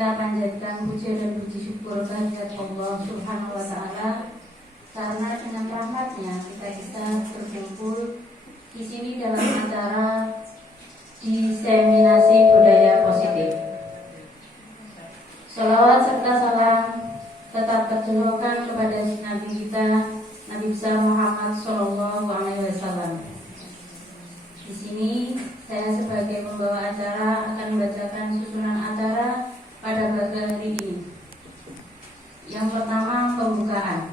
kita panjatkan puja dan puji syukur kehadirat Allah Subhanahu wa Ta'ala, karena dengan rahmatnya kita bisa berkumpul di sini dalam acara diseminasi budaya positif. Shalawat serta salam tetap tercurahkan kepada Nabi kita, Nabi besar Muhammad Shallallahu Alaihi Wasallam. Di sini saya sebagai pembawa acara akan membacakan susunan acara pada bagian hari ini. Yang pertama, pembukaan.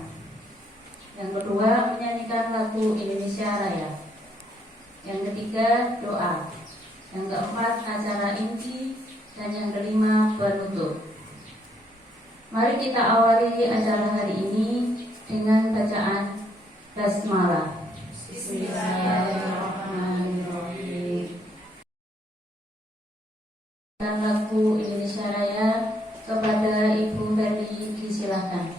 Yang kedua, menyanyikan lagu Indonesia Raya. Yang ketiga, doa. Yang keempat, acara inti. Dan yang kelima, penutup. Mari kita awali acara hari ini dengan bacaan basmalah. Bismillahirrahmanirrahim. Dan lagu Indonesia Raya kepada Ibu Ferdi, disilahkan.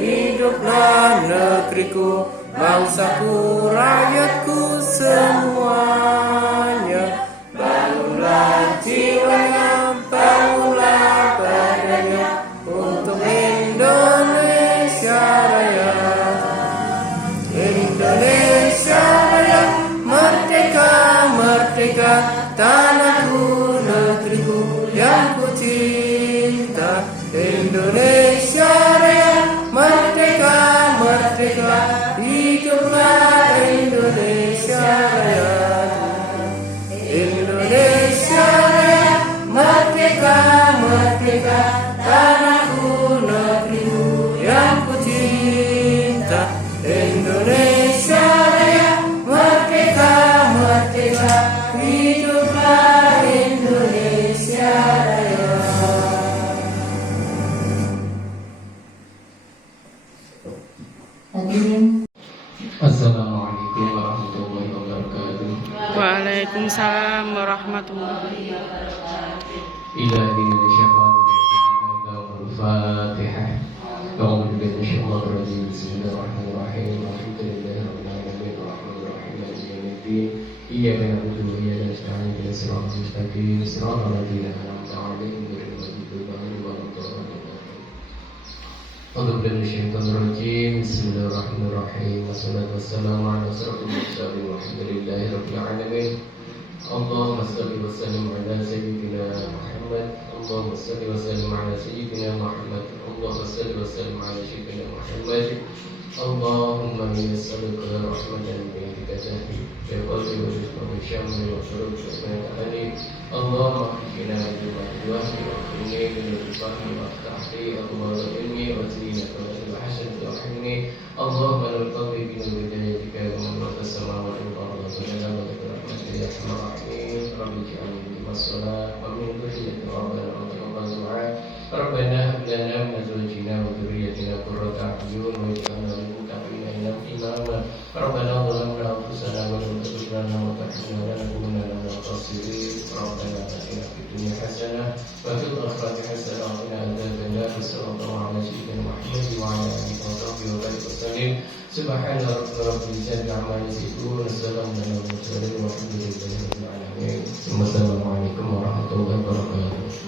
Hiduplah negeriku, bangsaku, rakyatku semuanya. Bangunlah jiwanya, bangunlah badannya untuk Indonesia Raya. Indonesia Raya, merdeka, merdeka, tanahku, negeriku yang ku cinta. Indonesia Raya, merdeka, merdeka, hiduplah Indonesia Raya. Indonesia Raya, merdeka, merdeka, tanahku, negeriku yang ku cinta. Indonesia Raya, merdeka, merdeka, hiduplah Indonesia Raya. Assalamualaikum warahmatullahi wabarakatuh. Waalaikumsalam warahmatullahi wabarakatuh. Ilahi Indonesia Al-Fatihah. A'udzu billahi minasyaitonir rajim. Bismillahirrahmanirrahim. Alhamdulillahirabbil alamin arrahmanirrahim maliki yaumiddin. Iyyaka na'budu wa iyyaka nasta'in. Ihdinas siratal mustaqim. Shiratal ladzina an'amta 'alaihim ghairil maghdubi 'alaihim waladdallin. A'udzu billahi minasyaitonir rajim. Bismillahirrahmanirrahim. Wassalatu wassalamu ala asyrofil mursalin walhamdulillahirabbil alamin. Allahumma shalli wa sallim ala sayyidina Muhammad. Allahumma shalli wa sallim ala sayyidina Muhammad. Allahumma shalli wa sallim ala sayyidina Muhammad. Allahumma inni as'aluka rahmatan min indika tahdi bi qalbi wa rizqan min syamri wa syurub ta'ani. Allahumma qina min wahyi wa qini min al-fahmi wa tahdi. Allahumma inni wa zinata wa al-hasan wa hamni. Allahumma lal qalbi bi hidayatika wa man as-samawati wal ardi wa lana wa rahmatika ya arhamar rahimin. Rabbi ij'alni musallah wa min dhurriyyati rabbana wa taqabbal du'a. Rabbana hab lana min azwajina wa dhurriyyatina qurrata a'yun waj'alna lil muttaqina imama. Rabbana zalamna anfusana wa lam taghfir lana wa tarhamna lanakunanna minal khasirin. Rabbana atina fid dunya hasanah wa fil akhirati hasanah wa qina adzabannar. Sallallahu ala sayyidina Muhammad wa ala alihi wa sahbihi wa sallam. Subhana rabbika rabbil izzati amma yasifun. Assalamu ala al-mursalin walhamdulillahi rabbil alamin. Wassalamualaikum warahmatullahi wabarakatuh.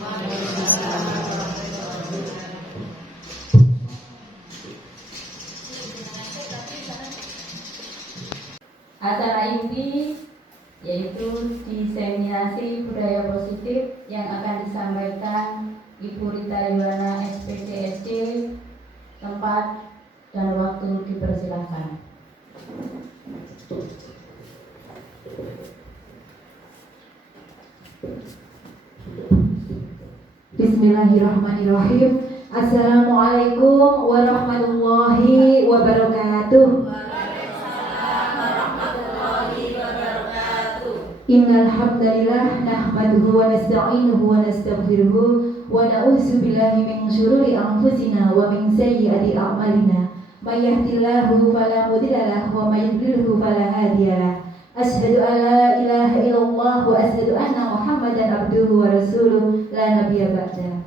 Acara inti yaitu diseminasi budaya positif yang akan disampaikan Ibu Rita Yuwana SPDSD. Tempat dan waktu dipersilakan. Bismillahirrahmanirrahim. Assalamualaikum warahmatullahi wabarakatuh. Innal hamdalillah nahmaduhu wa nasta'inuhu wa nastaghfiruh wa na'udzu billahi min syururi anfusina wa min sayyiati a'malina. May yahdihillahu fala mudilla lahu wa may yudlilhu fala hadiyalah. Asyhadu an la ilaha illallah wa asyhadu anna Muhammadan abduhu wa rasuluh la nabiyya ba'da.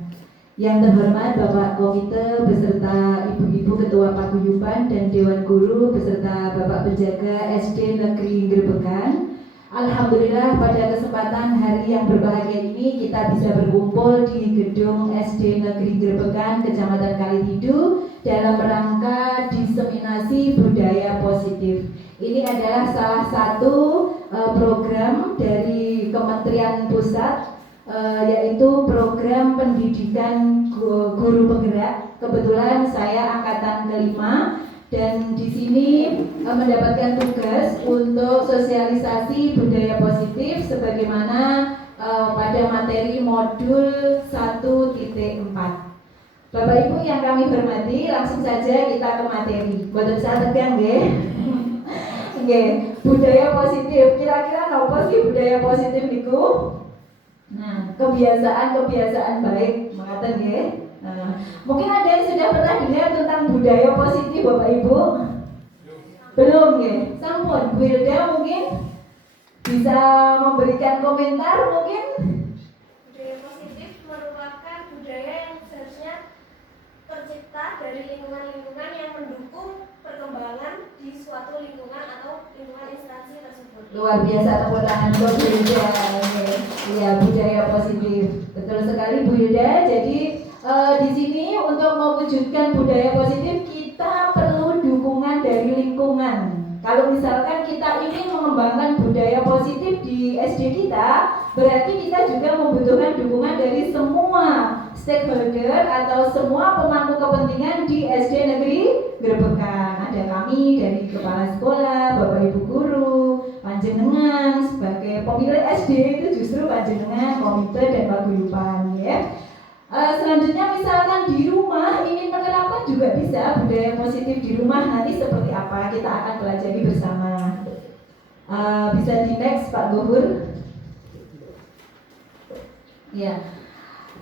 Yang terhormat Bapak Komite beserta Ibu-ibu Ketua Paguyuban dan Dewan Guru beserta Bapak Penjaga SD Negeri Grebegan. Alhamdulillah pada kesempatan hari yang berbahagia ini kita bisa berkumpul di gedung SD Negeri Grebegan Kecamatan Kalihidu dalam rangka diseminasi budaya positif. Ini adalah salah satu program dari Kementerian Pusat, yaitu program pendidikan guru penggerak. Kebetulan saya angkatan kelima dan di sini mendapatkan tugas untuk sosialisasi budaya positif sebagaimana pada materi modul 1.4. Bapak Ibu yang kami hormati, langsung saja kita ke materi. Boten saya tegang nggih. Nggih, budaya positif. Kira-kira apa sih budaya positif niku? Nah, kebiasaan-kebiasaan baik, mengatakan nggih. Mungkin ada yang sudah pernah dengar tentang budaya positif Bapak Ibu? Belum nggih? Sampun, Bu Hilda mungkin bisa memberikan komentar mungkin? Budaya positif merupakan budaya yang seharusnya tercipta dari lingkungan-lingkungan yang mendukung perkembangan di suatu lingkungan atau lingkungan instansi tersebut. Luar biasa, tepuk tangan untuk Bu Hilda. Iya, budaya positif. Betul sekali Bu Hilda. Jadi di sini untuk mewujudkan budaya positif kita perlu dukungan dari lingkungan. Kalau misalkan kita ingin mengembangkan budaya positif di SD kita, berarti kita juga membutuhkan dukungan dari semua stakeholder atau semua pemangku kepentingan di SD Negeri Grebegan. Ada kami dari kepala sekolah, Bapak Ibu guru, panjenengan sebagai pemilik SD itu justru panjenengan, komite dan paguyuban ya. Selanjutnya misalkan di rumah ingin menerapkan juga bisa budaya positif di rumah, nanti seperti apa kita akan pelajari bersama. Bisa di next Pak Gohur. Ya.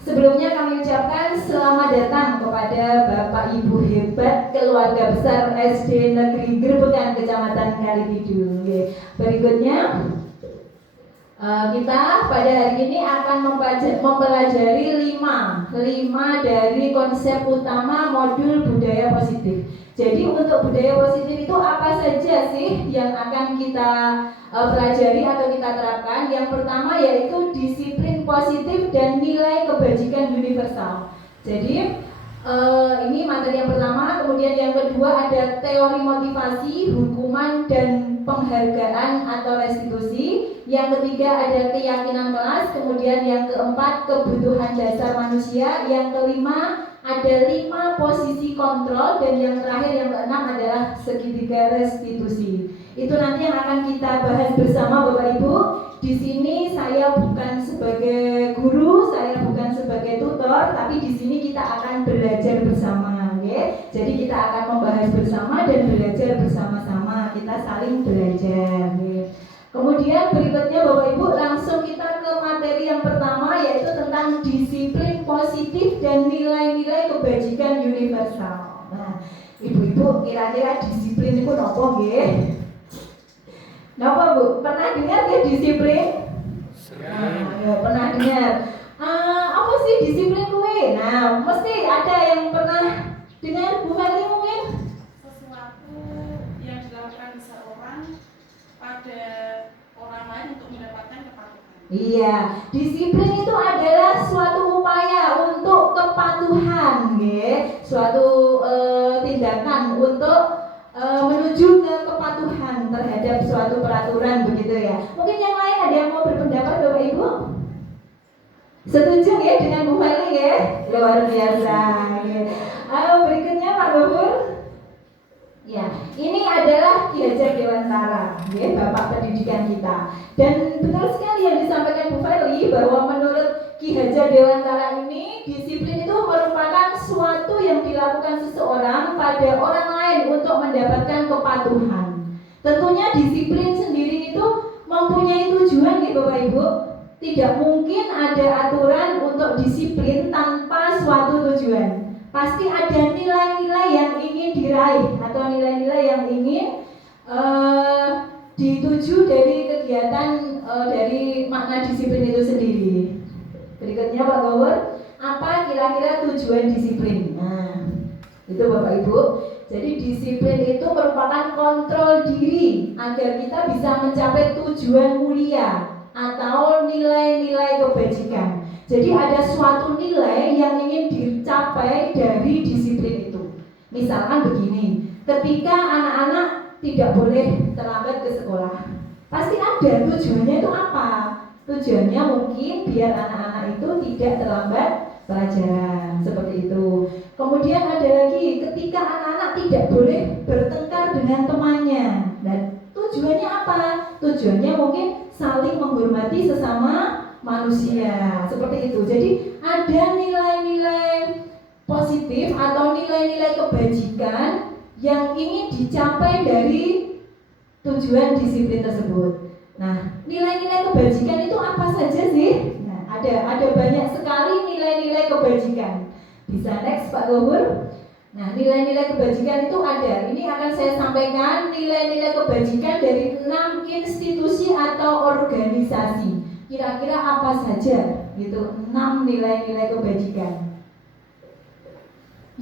Sebelumnya kami ucapkan selamat datang kepada Bapak Ibu hebat keluarga besar SD Negeri Grebegan Kecamatan Kalihidu. Berikutnya kita pada hari ini akan mempelajari 5 dari konsep utama modul budaya positif. Jadi untuk budaya positif itu apa saja sih yang akan kita pelajari atau kita terapkan? Yang pertama yaitu disiplin positif dan nilai kebajikan universal. Jadi ini materi yang pertama. Kemudian yang kedua ada teori motivasi, hukuman dan penghargaan atau restitusi. Yang ketiga ada keyakinan kelas. Kemudian yang keempat kebutuhan dasar manusia. Yang kelima ada 5 posisi kontrol. Dan yang terakhir yang keenam adalah segitiga restitusi. Itu nanti yang akan kita bahas bersama Bapak Ibu. Di sini saya bukan sebagai guru, saya bukan sebagai tutor, tapi di sini kita akan belajar bersama, okay? Jadi kita akan membahas bersama dan belajar bersama-sama. Kita saling belajar. Okay? Kemudian berikutnya Bapak Ibu langsung kita ke materi yang pertama yaitu tentang disiplin positif dan nilai-nilai kebajikan universal. Nah, Ibu-ibu kira-kira disiplin itu apa nggih? Napa Bu? Pernah dengar ya disiplin? Ya, pernah dengar. Apa sih disiplin kuwi? Nah, mesti ada yang pernah dengar Bu Feli mungkin? Sesuatu yang dilakukan seseorang pada orang lain untuk mendapatkan kepatuhan. Iya, disiplin itu adalah suatu upaya untuk kepatuhan, nggih. Suatu tindakan untuk menuju ke kepatuhan terhadap suatu peraturan begitu ya. Mungkin yang lain ada yang mau berpendapat Bapak Ibu? Setuju ya dengan Bu Feli ya? Luar biasa. Ya. Berikutnya Pak Gubernur. Ya, ini adalah Ki Hajar Dewantara, ya, Bapak Pendidikan kita. Dan benar sekali yang disampaikan Bu Feli bahwa menurut Ki Ki Hajar Dewantara ini, disiplin itu merupakan suatu yang dilakukan seseorang pada orang lain untuk mendapatkan kepatuhan. Tentunya disiplin sendiri itu mempunyai tujuan ya Bapak Ibu. Tidak mungkin ada aturan untuk disiplin tanpa suatu tujuan. Pasti ada nilai-nilai yang ingin diraih atau nilai-nilai yang ingin dituju dari kegiatan dari makna disiplin itu sendiri. Berikutnya Pak Gawur, apa kira-kira tujuan disiplin? Nah, itu Bapak Ibu. Jadi disiplin itu merupakan kontrol diri agar kita bisa mencapai tujuan mulia atau nilai-nilai kebajikan. Jadi ada suatu nilai yang ingin dicapai dari disiplin itu. Misalkan begini, ketika anak-anak tidak boleh terlambat ke sekolah, pasti ada tujuannya itu apa? Tujuannya mungkin biar anak-anak itu tidak terlambat pelajaran, seperti itu. Kemudian ada lagi, ketika anak-anak tidak boleh bertengkar dengan temannya. Dan tujuannya apa? Tujuannya mungkin saling menghormati sesama manusia, seperti itu. Jadi ada nilai-nilai positif atau nilai-nilai kebajikan yang ingin dicapai dari tujuan disiplin tersebut. Nah, nilai-nilai kebajikan itu apa saja sih? Nah, ada banyak sekali nilai-nilai kebajikan. Bisa next Pak Gubernur. Nah, nilai-nilai kebajikan itu ada. Ini akan saya sampaikan nilai-nilai kebajikan dari 6 institusi atau organisasi. Kira-kira apa saja? Gitu, 6 nilai-nilai kebajikan.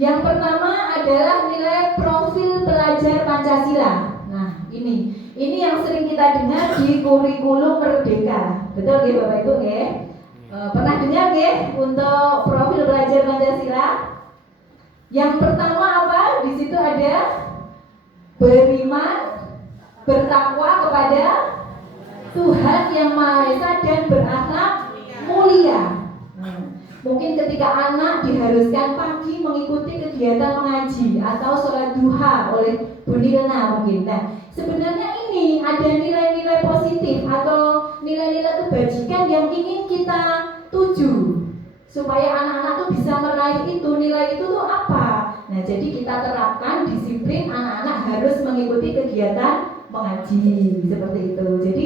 Yang pertama adalah nilai profil pelajar Pancasila. Nah, ini yang sering kita dengar di kurikulum Merdeka. Betul ya Bapak Ibu ya? Pernah dengar ya untuk profil pelajar Pancasila? Yang pertama apa? Di situ ada beriman, bertakwa kepada Tuhan Yang Maha Esa dan berakhlak mulia. Mungkin ketika anak diharuskan pagi mengikuti kegiatan mengaji atau sholat duha oleh Bu Nilna mungkin. Nah, sebenarnya ini ada nilai-nilai positif atau nilai-nilai kebajikan yang ingin kita tuju supaya anak-anak tuh bisa meraih itu. Nilai itu tuh apa? Nah, jadi kita terapkan disiplin anak-anak harus mengikuti kegiatan mengaji seperti itu. Jadi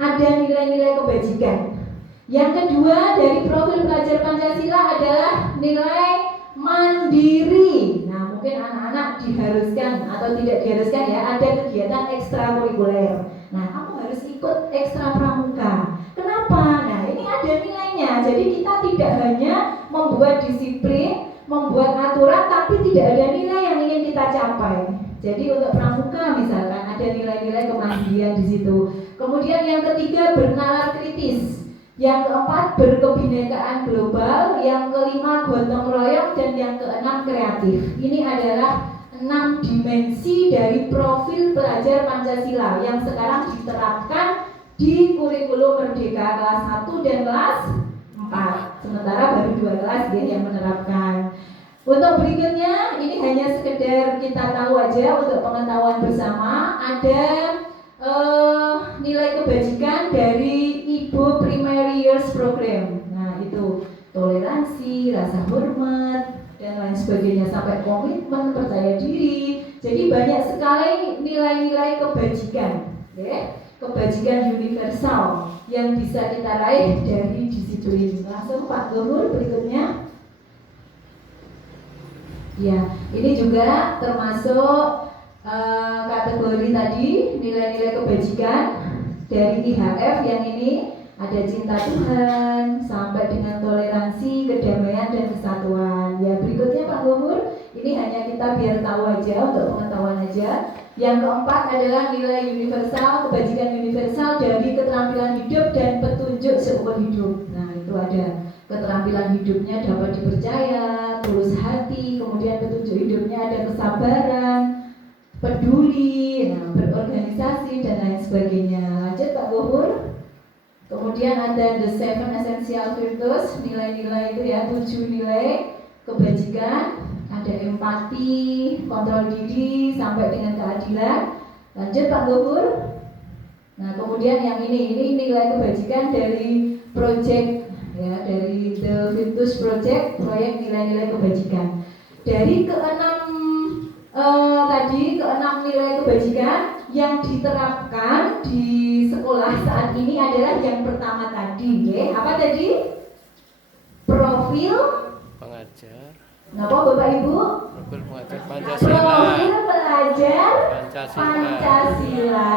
ada nilai-nilai kebajikan. Yang kedua dari profil pelajar Pancasila adalah nilai mandiri. Nah, mungkin anak-anak diharuskan atau tidak diharuskan ya, ada kegiatan ekstrakurikuler. Nah, kamu harus ikut ekstra pramuka. Kenapa? Nah, ini ada nilainya. Jadi kita tidak hanya membuat disiplin, membuat aturan, tapi tidak ada nilai yang ingin kita capai. Jadi untuk pramuka misalkan ada nilai-nilai kemandirian di situ. Kemudian yang ketiga bernalar kritis. Yang keempat berkebinekaan global, yang kelima gotong royong, dan yang keenam kreatif. Ini adalah 6 dimensi dari profil pelajar Pancasila yang sekarang diterapkan di kurikulum Merdeka kelas 1 dan kelas 4. Sementara baru 2 kelas yang menerapkan. Untuk berikutnya, ini hanya sekedar kita tahu aja untuk pengetahuan bersama. Ada nilai kebajikan dari Ibu Primary Years Program. Nah, itu toleransi, rasa hormat, dan lain sebagainya, sampai komitmen, percaya diri. Jadi banyak sekali nilai-nilai kebajikan, ya? Kebajikan universal yang bisa kita raih dari disiplin. Langsung Pak Gubernur berikutnya. Ya, ini juga termasuk kategori tadi nilai-nilai kebajikan dari IHF. Yang ini ada cinta Tuhan sampai dengan toleransi, kedamaian, dan kesatuan. Ya, berikutnya Pak Gubernur, ini hanya kita biar tahu aja, untuk pengetahuan aja. Yang keempat adalah nilai universal, kebajikan universal dari keterampilan hidup dan petunjuk seumur hidup. Nah, itu ada keterampilan hidupnya dapat dipercaya, tulus hati, kemudian petunjuk hidupnya ada kesabaran, peduli, nah, berorganisasi, dan lain sebagainya. Lanjut Pak Gubernur. Kemudian ada the 7 essential virtues, nilai-nilai itu ya, 7 nilai kebajikan. Ada empati, kontrol diri, sampai dengan keadilan. Lanjut Pak Gubernur. Nah, kemudian yang ini nilai kebajikan dari project ya, dari The Virtus Project, proyek nilai-nilai kebajikan. Dari keenam nilai kebajikan yang diterapkan di sekolah saat ini adalah yang pertama tadi, ya. Apa tadi? Profil Pengajar. Napa Bapak Ibu? Profil pengajar Pancasila. Profil pelajar Pancasila.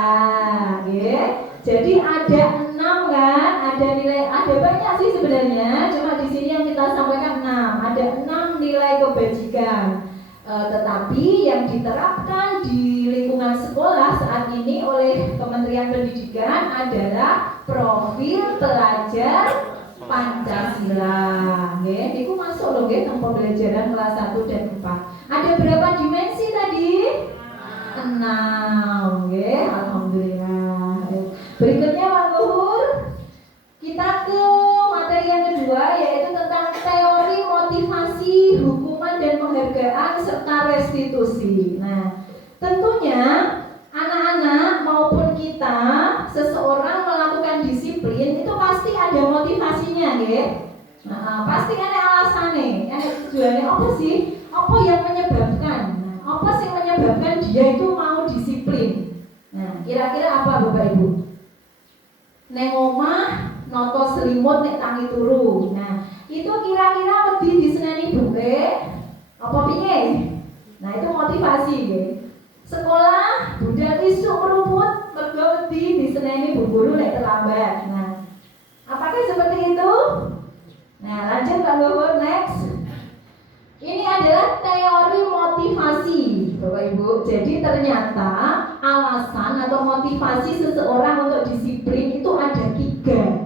ya. Jadi ada 6 kan? Ada nilai, ada banyak sih sebenarnya. Cuma di sini yang kita sampaikan 6. Ada 6 nilai kebajikan. Tetapi yang diterapkan di lingkungan sekolah saat ini oleh Kementerian Pendidikan adalah profil pelajar Pancasila. Nggih, niku masuk lho nggih teng pembelajaran kelas 1 dan 4. Ada berapa dimensi tadi? 6. Nggih, alhamdulillah. Berikutnya Pak Luhur, kita ke materi yang kedua yaitu tentang teori motivasi, hukuman dan penghargaan serta restitusi. Nah, tentunya anak-anak maupun kita, seseorang melakukan disiplin itu pasti ada motivasinya, ya. Nah, pasti ada alasannya, ada tujuannya. Apa sih? Apa yang menyebabkan? Nah, apa sih menyebabkan dia itu mau disiplin? Nah, kira-kira apa Bapak Ibu? Neng omah noto selimut nek tangi turu. Nah, itu kira-kira wedi diseneni buke apa piye? Nah, itu motivasi, ya. Sekolah budal isuk meruput mergo wedi diseneni bu guru nek terlambat. Nah, apakah seperti itu? Nah, lanjut Pak Luhur, next. Ini adalah teori motivasi, Bapak Ibu. Jadi ternyata alasan atau motivasi seseorang untuk disiplin itu ada tiga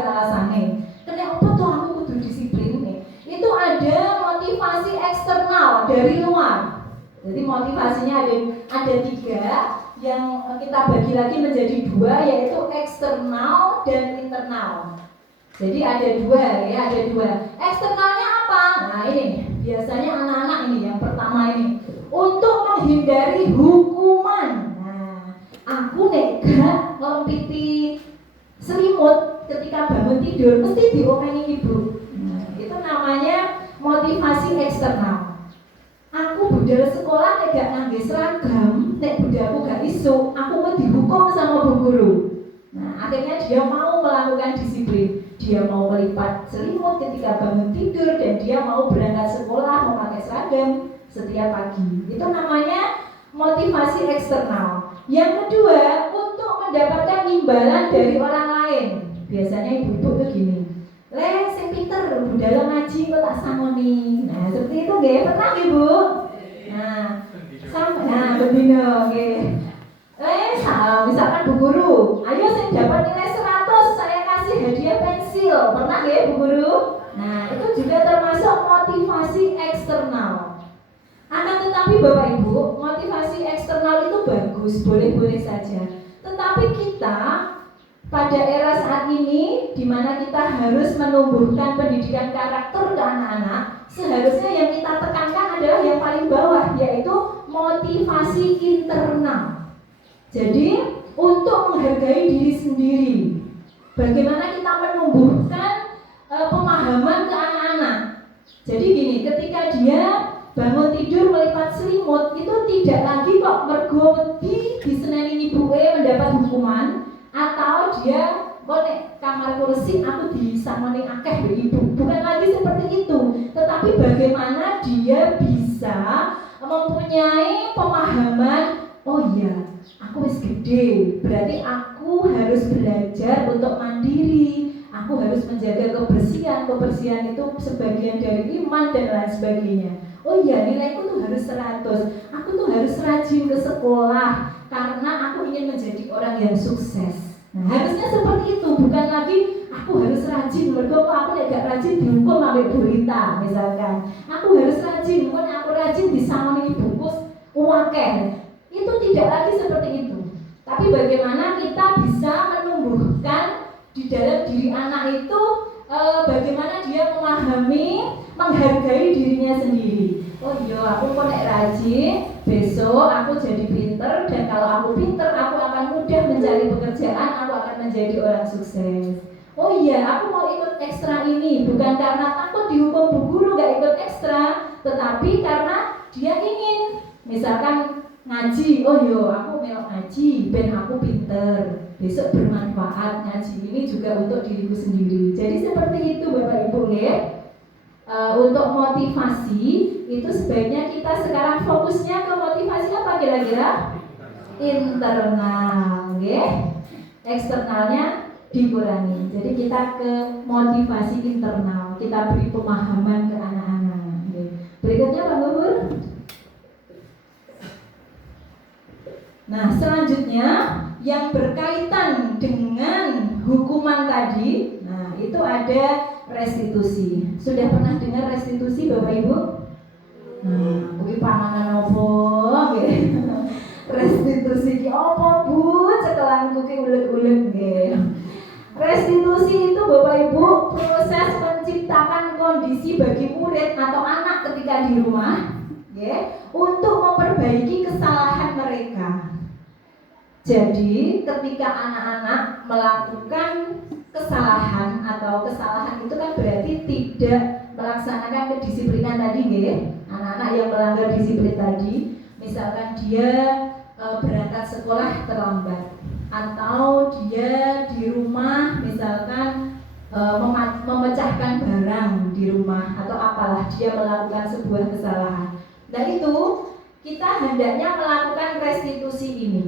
alasannya. Kenapa tuh aku kudu disiplin nih? Itu ada motivasi eksternal dari luar. Jadi motivasinya ada 3 yang kita bagi lagi menjadi 2, yaitu eksternal dan internal. Jadi ada 2 ya, ada 2. Eksternalnya apa? Nah ini biasanya anak-anak ini yang pertama ini untuk menghindari hukuman. Nah, aku gak ngelempiti selimut ketika bangun tidur mesti diomeni ibu. Nah, itu namanya motivasi eksternal. Aku budal sekolah nek gak ngangge seragam, nek budalku gak isu, aku mau dihukum sama bu guru. Nah, akhirnya dia mau melakukan disiplin. Dia mau melipat selimut ketika bangun tidur dan dia mau berangkat sekolah memakai seragam setiap pagi. Itu namanya motivasi eksternal. Yang kedua, untuk mendapatkan imbalan dari orang lain. Biasanya ibu-ibu tuh gini, sing pinter budal ngaji kok tak sangoni. Nah, seperti itu nggih, pernah Ibu? Nah, begini nggih. Misalkan bu guru, ayo sing dapat nilai 100 saya kasih hadiah pensil. Pernah nggih Bu Guru? Nah, itu juga termasuk motivasi eksternal. Akan tetapi Bapak Ibu, motivasi eksternal itu bagus, boleh-boleh saja. Tetapi kita pada era saat ini di mana kita harus menumbuhkan pendidikan karakter ke anak-anak, seharusnya yang kita tekankan adalah yang paling bawah, yaitu motivasi internal. Jadi, untuk menghargai diri sendiri. Bagaimana kita menumbuhkan pemahaman ke anak-anak. Jadi gini, ketika dia bangun tidur melipat selimut, itu tidak lagi kok mergo diseneni ibuke mendapat hukuman, atau dia nek kamar kursi aku disangoni akeh mbek ibu. Bukan lagi seperti itu, tetapi bagaimana dia bisa mempunyai pemahaman, oh iya, aku wis gede, berarti aku harus belajar untuk mandiri. Aku harus menjaga kebersihan. Kebersihan itu sebagian dari iman dan lain sebagainya. Oh iya, nilaiku tuh harus 100. Aku tuh harus rajin ke sekolah karena aku ingin menjadi orang yang sukses. Nah, harusnya seperti itu, bukan lagi aku harus rajin. Mergo aku nek gak rajin dihukum ambek berita misalkan. Aku harus rajin, pokoknya aku rajin disangoni ibuku akeh. Itu tidak lagi seperti itu. Tapi bagaimana kita bisa menumbuhkan di dalam diri anak itu bagaimana dia memahami, menghargai dirinya sendiri. Oh iya, aku kok nek rajin, besok aku jadi pinter, dan kalau aku pinter, aku akan mudah mencari pekerjaan, aku akan menjadi orang sukses. Oh iya, aku mau ikut ekstra ini bukan karena takut dihukum bu guru nggak ikut ekstra, tetapi karena dia ingin misalkan ngaji, oh yo aku melok ngaji ben aku pinter, besok bermanfaat, ngaji ini juga untuk diriku sendiri. Jadi seperti itu Bapak Ibu ya. Untuk motivasi itu sebaiknya kita sekarang fokusnya ke motivasi apa kira-kira? Internal ya. Eksternalnya dikurangi. Jadi kita ke motivasi internal, kita beri pemahaman ke anak-anak ya. Berikutnya Pak Gubernur. Nah, selanjutnya yang berkaitan dengan hukuman tadi, nah itu ada restitusi. Sudah pernah dengar restitusi Bapak Ibu? Nah, kuwi panganan opo nggih. Restitusi ki opo Bu? Cekelanku ki uleg-uleg nggih. Restitusi itu Bapak Ibu proses menciptakan kondisi bagi murid atau anak ketika di rumah ya, untuk memperbaiki kesalahan mereka. Jadi ketika anak-anak melakukan kesalahan atau kesalahan itu kan berarti tidak melaksanakan kedisiplinan tadi ya. Anak-anak yang melanggar disiplin tadi, misalkan dia berangkat sekolah terlambat, atau dia di rumah misalkan memecahkan barang di rumah, atau apalah dia melakukan sebuah kesalahan. Nah itu kita hendaknya melakukan restitusi ini.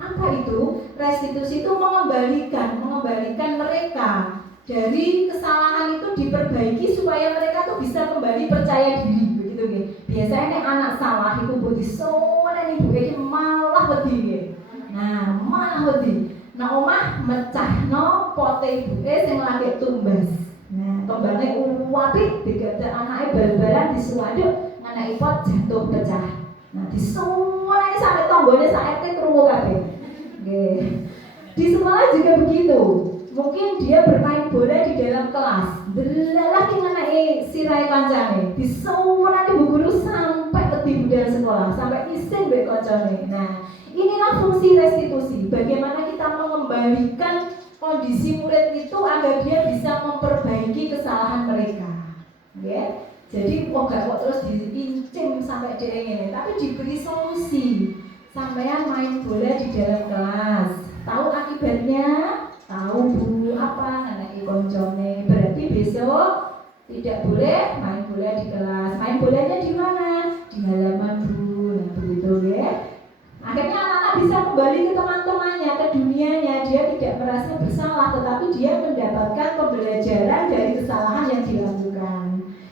Apa itu? Restitusi itu mengembalikan mereka dari kesalahan itu, diperbaiki supaya mereka tuh bisa kembali percaya diri, begitu ya. Biasanya anak salah itu budi soalnya ibu ini malah wedi. Nah, malah wedi. Nah, omah mecahno pote ibu sing lagi tumbas. Nah, tombane apik digadak anake bal-balan disuwaduk, anak ipot jatuh pecah. Nah, disuwani sampai tonggone sak RT krungu kabeh. Nggih. Di sekolah juga begitu. Mungkin dia bermain bola di dalam kelas, delalah ki ngeneki sirahe kancane, disuwani bu guru sampai wedi budal sekolah, sampai isin mbek kancane. Nah, inilah fungsi restitusi. Bagaimana kita mengembalikan kondisi murid itu agar dia bisa memperbaiki kesalahan mereka. Ya. Jadi kok terus diincim sampai dia ini, tapi diberi solusi. Sampean main bola di dalam kelas, tahu akibatnya? Tahu Bu, apa anak koncone? Berarti besok tidak boleh main bola di kelas. Main bolanya di mana? Di halaman Bu. Nah begitu ya. Akhirnya anak-anak bisa kembali ke teman-temannya, ke dunianya. Dia tidak merasa bersalah, tetapi dia mendapatkan pembelajaran dari kesalahan yang dilakukan.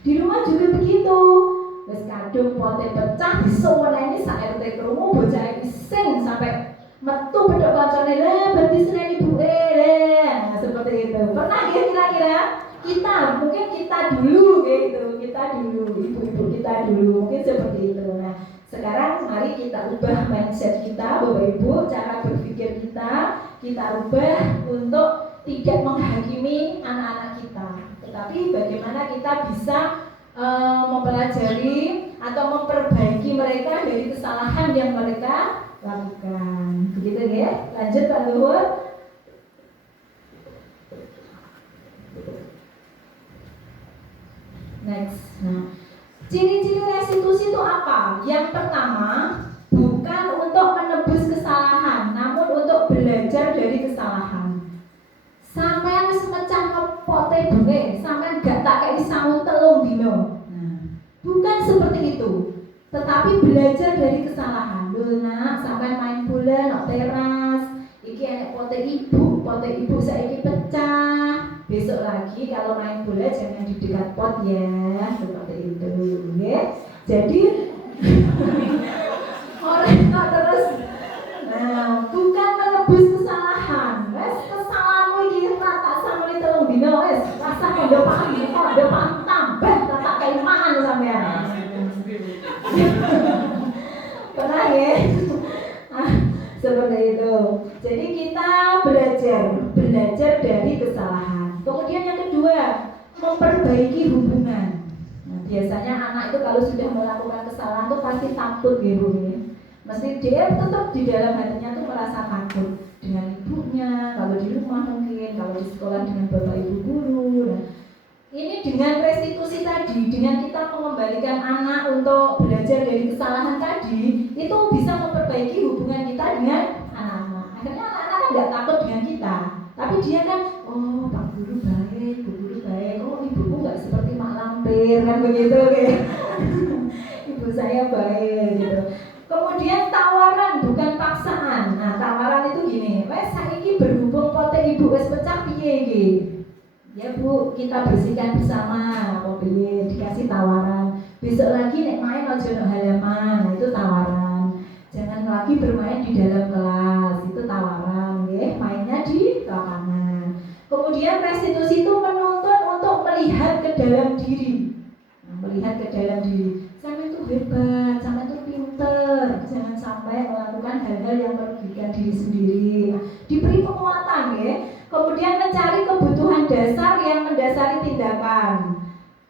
Di rumah juga begitu. Wes kadung pote pecah disuweneni sak RT krungu, bocah isin sampai metu bedok kancane, "Lah berarti seneni ibuke." Nah, seperti itu. Pernah ya kira-kira? Mungkin kita dulu gitu. Kita dulu, ibu-ibu kita dulu mungkin seperti itu. Nah, sekarang mari kita ubah mindset kita, Bapak Ibu, cara berpikir kita ubah untuk tidak menghakimi anak-anak kita. Tetapi bagaimana kita bisa mempelajari atau memperbaiki mereka dari kesalahan yang mereka lakukan. Begitu ya. Lanjut Pak Luhur. Next. Nah, ciri-ciri restitusi itu apa? Yang pertama, bukan untuk menebus kesalahan, namun untuk belajar dari kesalahan. Sampean wis mecah pote bunge, sampean gak tak kei sangu 3 dino. Nah, bukan seperti itu. Tetapi belajar dari kesalahan. Lho nak, sampean main bola nang teras. Iki enek pote ibu saiki pecah. Besok lagi kalau main bola jangan di dekat pot ya. Seperti itu ya. Jadi orang terus bukan menebus kesalahan. Wes kesalahanmu iki tak samuni 3 dino wes. Rasa kondo tambah tak kei mangan sampean. Pernah ya? Seperti itu. Jadi kita belajar dari kesalahan. Kemudian yang kedua, memperbaiki hubungan. Nah, biasanya anak itu kalau sudah melakukan kesalahan tuh pasti takut gitu ya. Mesti dia tetap di dalam hatinya tuh merasa takut dengan ibunya, kalau di rumah mungkin, kalau di sekolah dengan bapak ibu guru. Nah, Ini dengan restitusi tadi, dengan kita mengembalikan anak untuk belajar dari kesalahan tadi, itu bisa memperbaiki hubungan kita dengan anak-anak. Akhirnya anak-anak kan nggak takut dengan kita, tapi dia kan, oh Pak Guru baik, Bu Guru baik, oh ibuku nggak seperti Mak Lampir, kan begitu, oke? Ibu saya baik, gitu. Kemudian tawaran bukan paksaan. Nah tawaran itu gini, wes saiki berhubung pote ibu wes pecah piye iki? Ya Bu, kita bersihkan bersama, apa piye, dikasih tawaran. Besok lagi nek main ojo nang halaman, nah itu tawaran. Jangan lagi bermain di dalam kelas, itu tawaran, nggih, mainnya di lapangan. Kemudian restitusi itu menuntut untuk melihat ke dalam diri. Nah, melihat ke dalam diri. Sampai itu hebat, sampai itu pinter. Jangan sampai melakukan hal-hal yang merugikan diri sendiri. Nah, diberi penguatan, ya. Kemudian mencari kebutuhan dasar yang mendasari tindakan.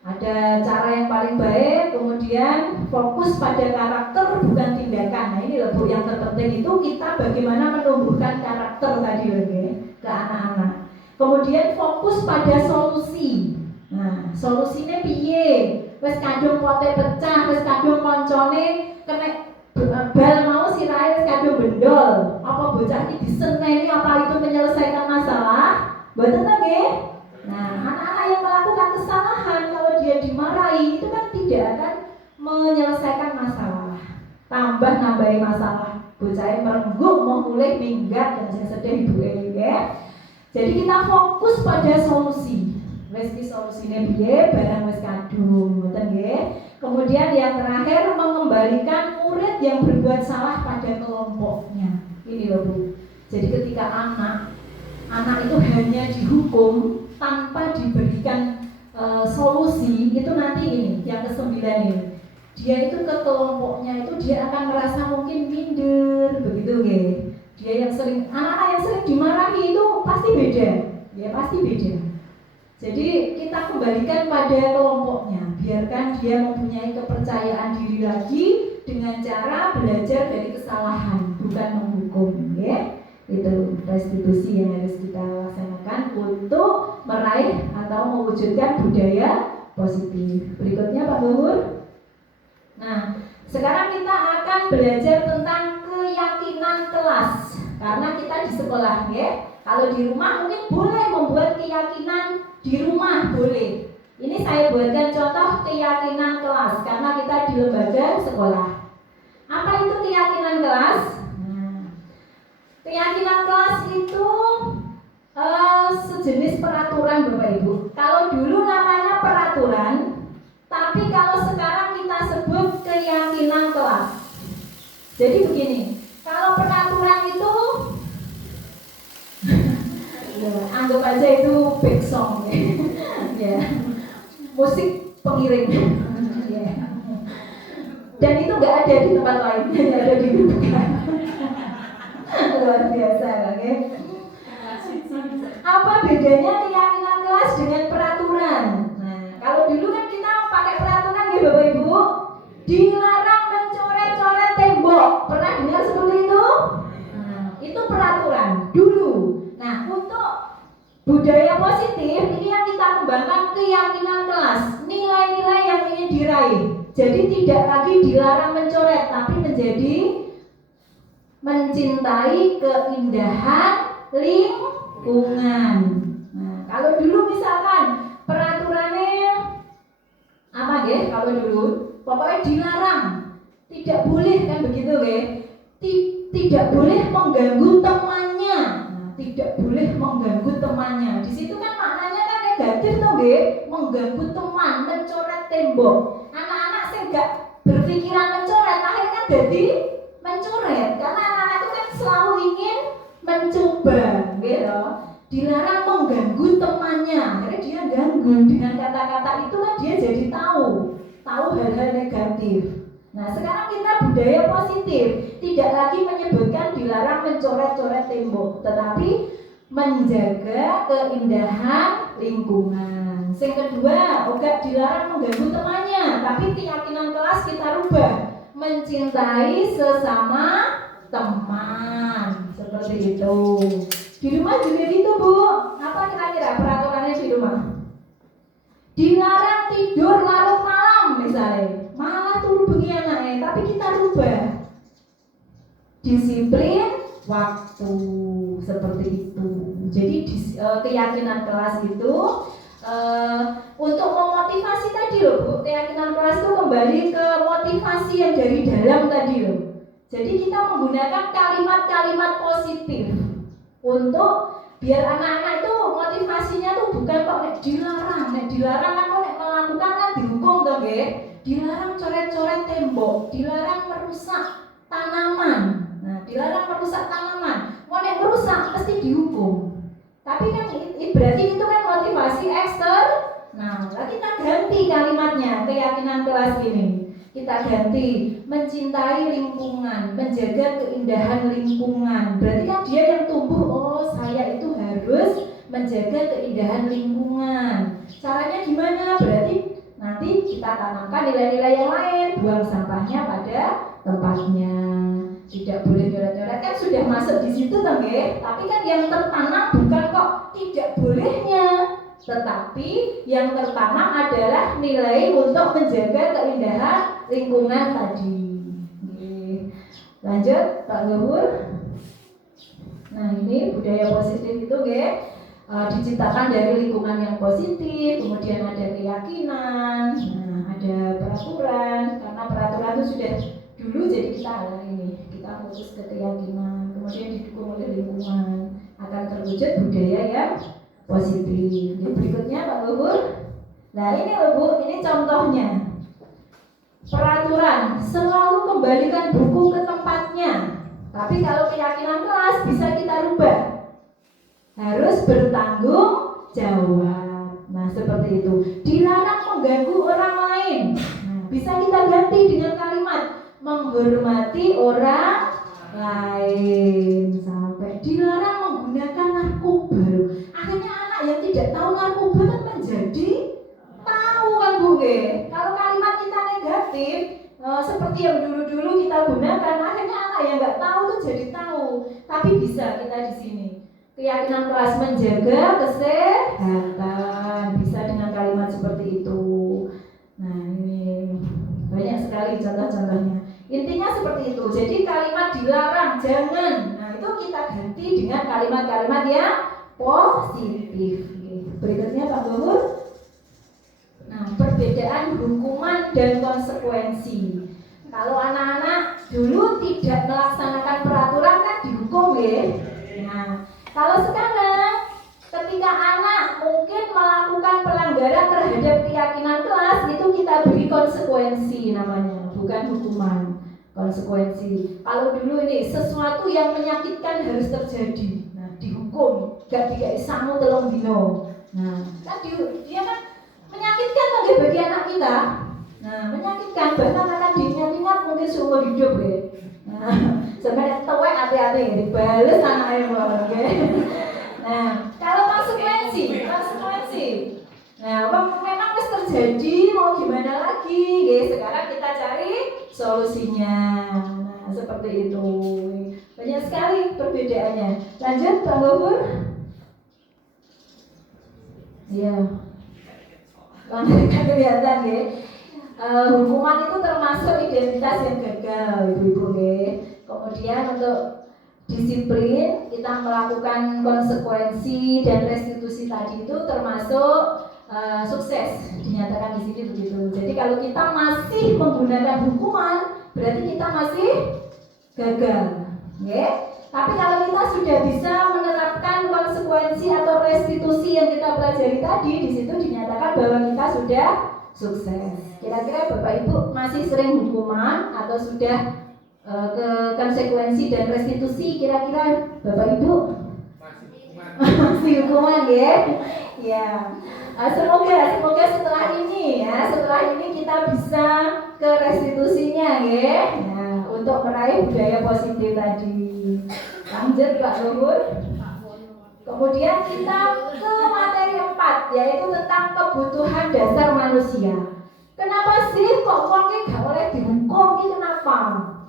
Ada cara yang paling baik, kemudian fokus pada karakter bukan tindakan. Nah ini loh Bu, yang terpenting itu kita bagaimana menumbuhkan karakter tadi loh ya, ke anak-anak. Kemudian fokus pada solusi. Nah solusinya piye? Wes kadung pote pecah, wes kadung koncone kena bal mau sirahe wis kadung bendol. Apa bocah iki diseneni apa itu menyelesaikan masalah? Mboten to nggih? Nah, anak-anak yang melakukan kesalahan kalau dia dimarahi itu kan tidak akan menyelesaikan masalah. Tambah nambahi masalah. Bocah merengguk mau mulai minggat dan sing sedih ibuke ya. Jadi kita fokus pada solusi. Wis ki solusine piye? Barang wis kadung, ngoten nggih. Kemudian yang terakhir mengembalikan murid yang berbuat salah pada kelompoknya. Ini loh Bu. Jadi ketika anak itu hanya dihukum tanpa diberikan solusi, itu nanti ini yang ke-9 ini. Dia itu ke kelompoknya itu dia akan merasa mungkin minder, begitu nggih. Dia yang sering anak-anak yang sering dimarahi itu pasti beda. Ya pasti beda. Jadi kita kembalikan pada kelompoknya, biarkan dia mempunyai kepercayaan diri lagi dengan cara belajar dari kesalahan, bukan menghukum, ya. Itu restitusi yang harus kita laksanakan untuk meraih atau mewujudkan budaya positif. Berikutnya Pak Guru. Nah, sekarang kita akan belajar tentang keyakinan kelas, karena kita di sekolah, ya. Kalau di rumah mungkin boleh membuat keyakinan di rumah boleh. Ini saya buatkan contoh keyakinan kelas karena kita di lembaga sekolah. Apa itu keyakinan kelas? Nah, keyakinan kelas itu sejenis peraturan Bapak Ibu. Kalau dulu namanya peraturan, tapi kalau sekarang kita sebut keyakinan kelas. Jadi begini, kalau peraturan itu ya, anggap aja itu back song ya. Musik pengiring ya. Dan itu nggak ada di tempat lain, hanya ada di Bukan. Luar biasa kan ya. Apa bedanya keyakinan kelas dengan peraturan? Nah, kalau dulu kan kita pakai peraturan ya Bapak Ibu, dilarang mencoret-coret tembok. Pernah dengar seperti itu? Nah, itu peraturan dulu. Nah, untuk budaya positif ini yang kita kembangkan keyakinan kelas, nilai-nilai yang ingin diraih. Jadi tidak lagi dilarang mencoret, tapi menjadi mencintai keindahan lingkungan. Nah, kalau dulu misalkan peraturannya apa ya? Kalau dulu pokoknya dilarang, tidak boleh kan begitu ya? Tidak boleh mengganggu temannya. Tidak boleh mengganggu temannya. Di situ kan maknanya kan negatif toh nggih, mengganggu teman, mencoret tembok. Anak-anak sing gak berpikiran mencoret akhirnya kan jadi mencoret. Karena anak-anak itu kan selalu ingin mencoba, gitu. Dilarang mengganggu temannya. Akhirnya dia ganggu dengan kata-kata itu kan dia jadi tahu hal-hal negatif. Nah, sekarang kita budaya positif, tidak lagi menyebutkan dilarang mencoret-coret tembok, tetapi menjaga keindahan lingkungan. Yang kedua, enggak dilarang mengganggu temannya, tapi keyakinan kelas kita rubah, mencintai sesama teman, seperti itu. Di rumah juga gitu Bu. Apa kira-kira peraturannya di rumah? disiplin waktu, seperti itu. Jadi keyakinan kelas itu untuk memotivasi tadi loh Bu, keyakinan kelas itu kembali ke motivasi yang dari dalam tadi loh. Jadi kita menggunakan kalimat-kalimat positif untuk biar anak-anak itu motivasinya tuh bukan kok dilarang kan kok melakukan kan dihukum toh nggih. Dilarang coret-coret tembok, dilarang merusak tanaman. Nah, dilarang merusak tanaman. Mau nek merusak pasti dihukum. Tapi kan berarti itu kan motivasi eksternal. Nah, kita ganti kalimatnya, keyakinan kelas ini. Kita ganti mencintai lingkungan, menjaga keindahan lingkungan. Berarti kan dia yang tumbuh, oh saya itu harus menjaga keindahan lingkungan. Caranya gimana? Berarti nanti kita tanamkan nilai-nilai yang lain, buang sampahnya pada tempatnya. Tidak boleh coret-coret, kan sudah masuk di situ kan ya? Tapi kan yang tertanam bukan kok tidak bolehnya, tetapi yang tertanam adalah nilai untuk menjaga keindahan lingkungan tadi. Lanjut Pak Gubernur. Nah ini budaya positif itu diciptakan dari lingkungan yang positif, kemudian ada keyakinan, ada peraturan. Karena peraturan itu sudah dulu, jadi kita kita fokus ke keyakinan, kemudian didukung oleh lingkungan, akan terwujud budaya yang positif. Berikutnya Pak Gubernur. Nah ini Bu, ini contohnya. Peraturan selalu kembalikan buku ke tempatnya. Tapi kalau keyakinan kelas bisa kita rubah. Harus bertanggung jawab. Nah seperti itu. Dilarang mengganggu orang lain. Nah, bisa kita ganti dengan kalimat menghormati orang lain. Sampai dilarang menggunakan narkoba. Akhirnya anak yang tidak tahu narkoba kan menjadi tahu kan Bu. Kalau kalimat kita negatif seperti yang dulu-dulu kita gunakan, akhirnya anak yang nggak tahu tuh jadi tahu. Tapi bisa kita di sini. Keyakinan kelas menjaga kesehatan, bisa dengan kalimat seperti itu. Nah ini banyak sekali contoh-contohnya. Intinya seperti itu. Jadi kalimat dilarang, jangan. Nah itu kita ganti dengan kalimat-kalimat yang positif. Berikutnya Pak Gubernur. Nah perbedaan hukuman dan konsekuensi. Kalau anak-anak dulu tidak melaksanakan peraturan kan dihukum ya. Nah kalau sekarang ketika anak mungkin melakukan pelanggaran terhadap keyakinan kelas, itu kita beri konsekuensi namanya, bukan hukuman. Konsekuensi. Kalau dulu ini sesuatu yang menyakitkan harus terjadi, nah dihukum, gak dikai sangu telung dino. Nah, kan dia kan menyakitkan bagi anak kita. Nah, menyakitkan bahkan akan diingat-ingat mungkin seumur hidup ya. Nah, sebenarnya tuwek hati-hati dibales anaknya mau. Nah, kalau konsekuensi. Nah, memang harus terjadi, mau gimana lagi? Sekarang kita cari solusinya. Nah, seperti itu. Banyak sekali perbedaannya. Lanjut, Pak Gubernur. Iya. Langsung kelihatan ya. Hukuman itu termasuk identitas yang gagal, Ibu-ibu. Kemudian untuk disiplin, kita melakukan konsekuensi dan restitusi tadi itu termasuk sukses, dinyatakan di sini begitu. Jadi kalau kita masih menggunakan hukuman, berarti kita masih gagal, ya. Tapi kalau kita sudah bisa menerapkan konsekuensi atau restitusi yang kita pelajari tadi, di situ dinyatakan bahwa kita sudah sukses. Kira-kira Bapak Ibu masih sering hukuman atau sudah ke konsekuensi dan restitusi? Kira-kira Bapak Ibu masih hukuman ya? Ya. Semoga setelah ini kita bisa ke restitusinya ya. Nah, untuk meraih budaya positif tadi. Lanjut Pak Gubernur. Kemudian kita ke materi 4, yaitu tentang kebutuhan dasar manusia. Kenapa sih kok uangnya gak boleh dihukum? Kenapa?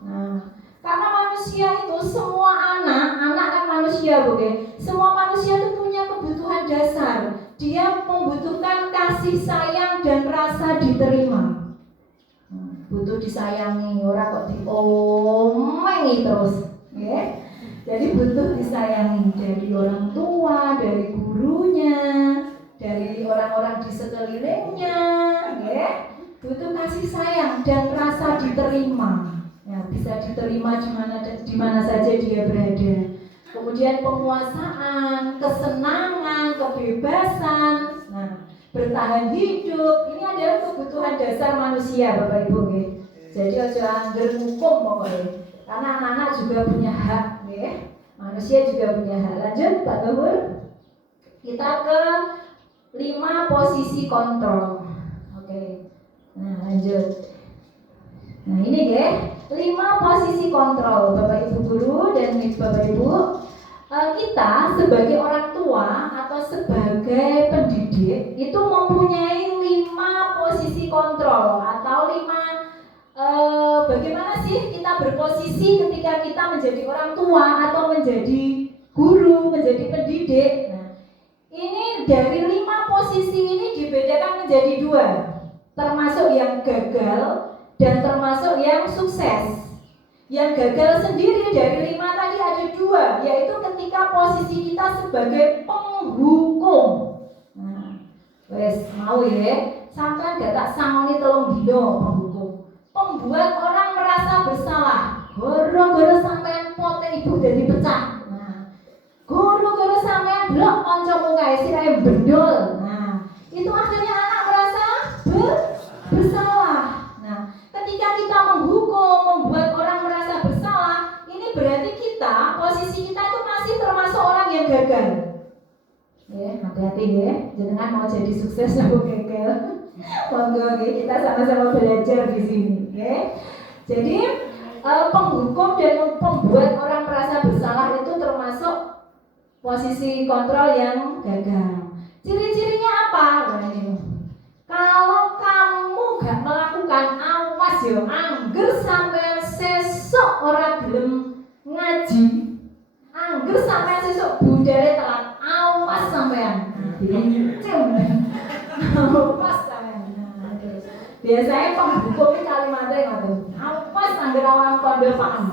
Nah, karena manusia itu semua anak kan manusia bukan? Semua manusia itu punya kebutuhan dasar. Dia membutuhkan kasih sayang dan rasa diterima. Butuh disayangi, orang kok diomengi terus. Ya. Jadi butuh disayangi dari orang tua, dari gurunya, dari orang-orang di sekelilingnya, ya. Butuh kasih sayang dan rasa diterima. Ya, bisa diterima di mana saja dia berada. Kemudian penguasaan, kesenangan, kebebasan, nah, bertahan hidup. Ini adalah kebutuhan dasar manusia, Bapak Ibu. Ya. Jadi aja angger hukum pokoknya. Karena anak-anak juga punya hak, ya. Manusia juga punya hak. Lanjut, Pak Gubernur. Kita ke 5 posisi kontrol. Oke. Nah, lanjut. Nah, ini ya, 5 posisi kontrol, Bapak Ibu guru dan Bapak Ibu. Kita sebagai orang tua atau sebagai pendidik itu mempunyai 5 posisi kontrol atau 5 bagaimana sih kita berposisi ketika kita menjadi orang tua atau menjadi guru, menjadi pendidik. Nah, ini dari 5 posisi ini dibedakan menjadi 2, termasuk yang gagal dan termasuk yang sukses. Yang gagal sendiri dari 5 tadi ada 2, yaitu ketika posisi kita sebagai penghukum. Nah, wes mau ya, sampai gak tak sangoni telung dino penghukum. Membuat orang merasa bersalah. Goro-goro sampean pote ibu jadi pecah. Nah, goro-goro sampean blok kancamu kae sirahe bendol. Nah, itu akhirnya anak merasa bersalah. Nah, ketika kita menghukum, membuat orang merasa bersalah, ini berarti kita, posisi kita itu masih termasuk orang yang gagal. Ya, hati-hati ya, jangan mau jadi sukses lalu gagal. Monggo kita sama-sama belajar di sini, ya. Jadi penghukum dan membuat orang merasa bersalah itu termasuk posisi kontrol yang gagal. Ciri-cirinya apa? Nah, ini. Kalau kamu gak melakukan, awas yo, angger sampean sesuk ora gelem ngaji, angger sampean sesuk budale telat, awas sampean. Awas sampean. Biasanya penghukum ini kalimatnya ngoten. Awas angger awam kondo paham.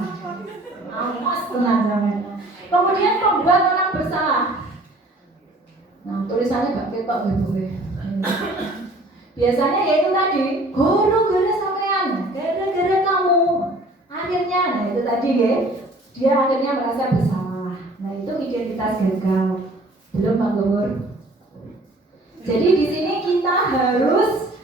Awas tenan sampean. Kemudian pembuat orang bersalah. Nah, tulisannya gak ketok Ibu. Biasanya yaitu tadi, gara-gara sampean, gara-gara kamu. Akhirnya, nah itu tadi ya, dia akhirnya merasa bersalah. Nah itu identitas gagal. Belum Pak Gubernur. Jadi di sini kita harus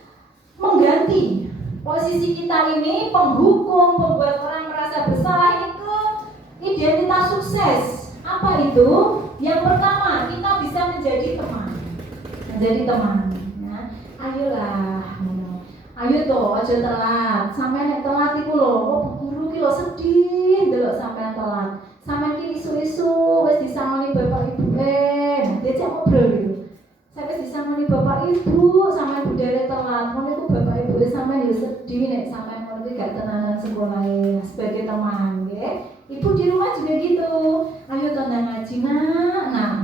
mengganti posisi kita ini, penghukum, membuat orang merasa bersalah itu identitas sukses. Apa itu? Yang pertama, kita bisa menjadi teman. Menjadi teman. Ayolah, ayo toh, aja telat. Sampai nek telat iku lho, kok guru ki lho sedih delok sampean telat. Sampean ki isu-isu wis disangoni bapak ibu. Nanti aja ngobrol gitu. Saya wis disangoni bapak ibu, sampean budale telat. Ngono iku bapak ibu sampean yo sedih nek sampean ngono ki gak tenanan sekolahe sebagai teman, nggih. Ibu di rumah juga gitu. Ayo toh ngaji nak. Nah,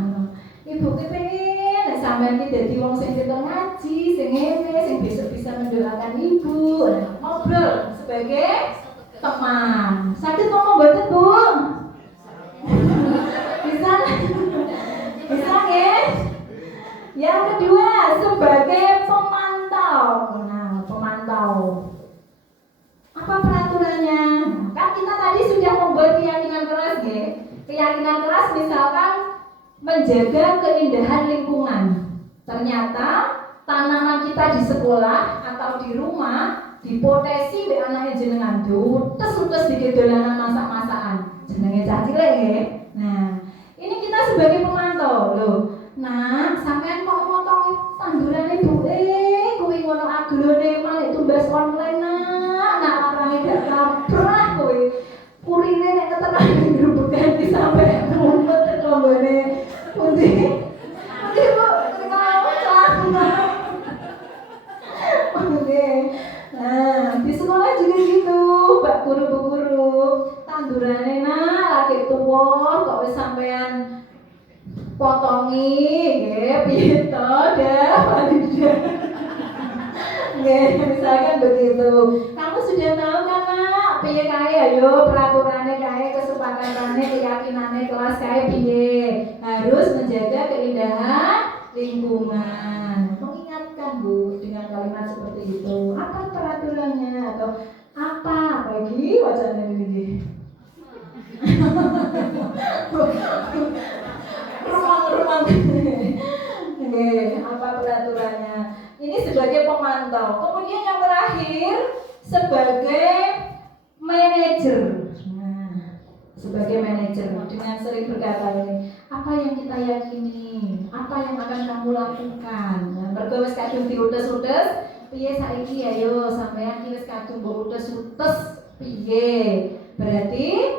ibu kepengen sampean iki dadi wong sing pinter ngaji, sing ngene, sing besok bisa mendoakan ibu. Nah, ngobrol sebagai teman. Sakit ngomong mboten, Bu? Bisa? Bisa ya? Yang kedua, sebagai pemantau. Nah, pemantau. Apa peraturannya? Kan kita tadi sudah membuat keyakinan keras, ya. Keyakinan keras misalkan menjaga keindahan lingkungan. Ternyata tanaman kita di sekolah atau di rumah dipotesi be anake jenengan terus dikit dolanan masak-masakan. Jenenge cah cilik nggih. Nah, ini kita sebagai pemantau loh. Nah, sampean kok motong tandurane Bu kuwi ngono aglone malah tumbas online nak larange gak kaprah kowe. Kurine nek ketenan grubukan di sampe mumet tekonggone pundi. Pundi Bu, kenapa celana? Oke. Nah, di sekolah juga gitu, Pak Guru Bu Guru. Tandurane nak lagi tuwa kok wis sampean potongi nggih piye to dah Walida. Nggih, misalkan begitu. Kamu sudah tahu kan Nak, piye kae ayo peraturannya kae, kesepakatannya, keyakinannya kelas kae piye. Harus menjaga keindahan lingkungan. Mengingatkan Bu dengan kalimat seperti itu. Apa peraturannya atau apa lagi wacana ini? Ruang-ruang. Oke, apa peraturannya? Ini sebagai pemantau. Kemudian yang terakhir sebagai manajer. Nah, sebagai manajer dengan sering berkata ini, apa yang kita yakini, apa yang akan kamu lakukan. Nah, mergo wis kadung diutus-utus, piye saiki ayo sampean iki wis kadung utus-utus piye? Berarti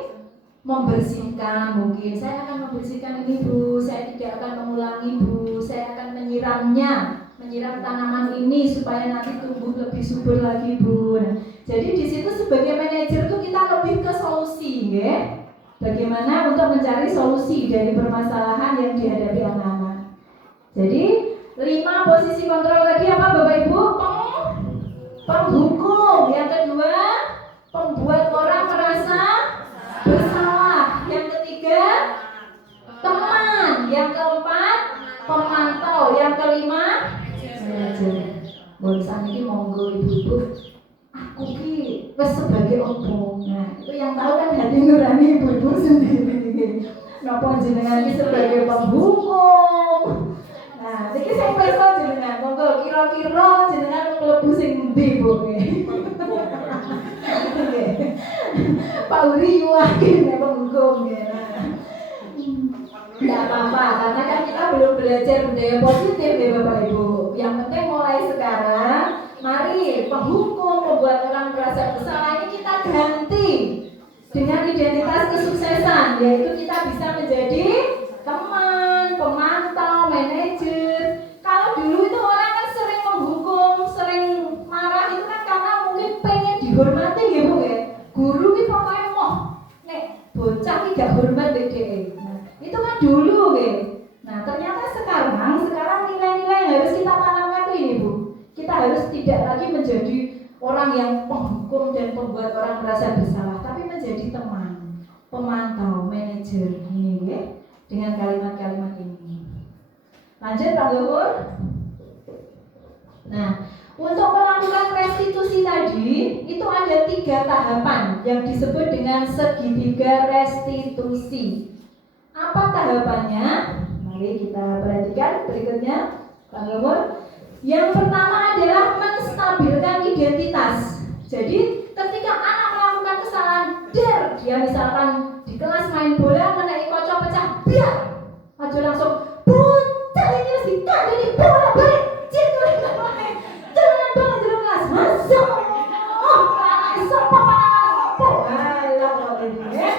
membersihkan, mungkin saya akan membersihkan ini Bu, saya tidak akan mengulangi Bu, saya akan menyiram tanaman ini supaya nanti tumbuh lebih subur lagi Bu. Nah, jadi di situ sebagai manajer tuh kita lebih ke solusi, ya. Bagaimana untuk mencari solusi dari permasalahan yang dihadapi anak-anak. Jadi 5 posisi kontrol tadi apa Bapak Ibu? Penghukum. Yang kedua, pembuat orang merasa bersalah. Yang ketiga, teman. Yang keempat, pemantau. Yang kelima, manajer. Bosan ini monggo ibu-ibu. Aku ki wes sebagai opo. Nah, itu yang tahu kan hati nurani ibu-ibu sendiri. Napa jenengan ki sebagai penghukum. Nah, iki sing pirsa jenengan. Monggo kira-kira jenengan mlebu sing endi, Bu? Pak Uri yakin nek penghukum ya. Tidak apa-apa, karena kan kita belum belajar budaya positif ya Bapak Ibu. Yang penting mulai sekarang, mari penghukum, membuat orang merasa bersalah ini kita ganti dengan identitas kesuksesan, yaitu kita bisa menjadi teman, pemantau, manajer. Kalau dulu itu orang kan sering menghukum, sering marah itu kan karena mungkin pengen dihormati ya Bu ya. Guru ini pokoknya mau, nek bocah ini gak hormat DDE. Itu kan dulu ya. Nah ternyata sekarang nilai-nilai yang harus kita tanamkan itu ini Bu. Kita harus tidak lagi menjadi orang yang penghukum dan membuat orang merasa bersalah, tapi menjadi teman, pemantau, manajer ini ya, dengan kalimat-kalimat ini. Lanjut Pak Gubernur. Nah, untuk melakukan restitusi tadi itu ada 3 tahapan yang disebut dengan segitiga restitusi. Apa tahapannya? Mari kita perhatikan berikutnya, Pak Gubernur. Yang pertama adalah menstabilkan identitas. Jadi ketika anak melakukan kesalahan, dia misalkan di kelas main bola mengenai kocok pecah, biar aja langsung bocah ini mesti kandani bola balik jitu jangan banget di kelas masuk anak sopo apa alah kok ini ya.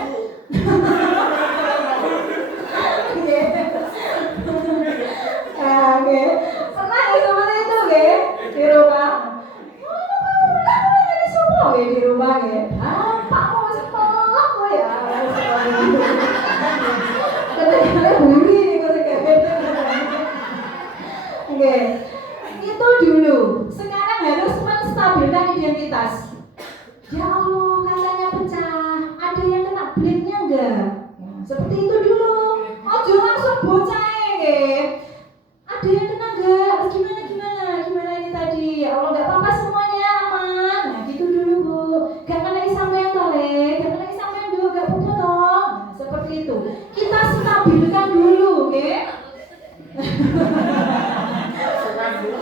Oke, pernah ya seperti itu ya di rumah. Ada sopo ya di rumah ya. Bapak mau sekolah kok ya. Kadang-kadang buri nih kok sekarang. Oke, itu dulu. Sekarang harus menstabilkan identitas. Ya Allah, kacanya pecah. Ada yang kena blade-nya enggak? Nah, seperti itu dulu. Ojo langsung bocah ya. Ada yang kena enggak? Gimana ini tadi? Ya Allah, enggak apa-apa semuanya aman. Nah, gitu dulu Bu. Gak kena sampean tole, gak kena sampean dulu, gak apa-apa toh. Nah, seperti itu. Kita stabilkan dulu, oke?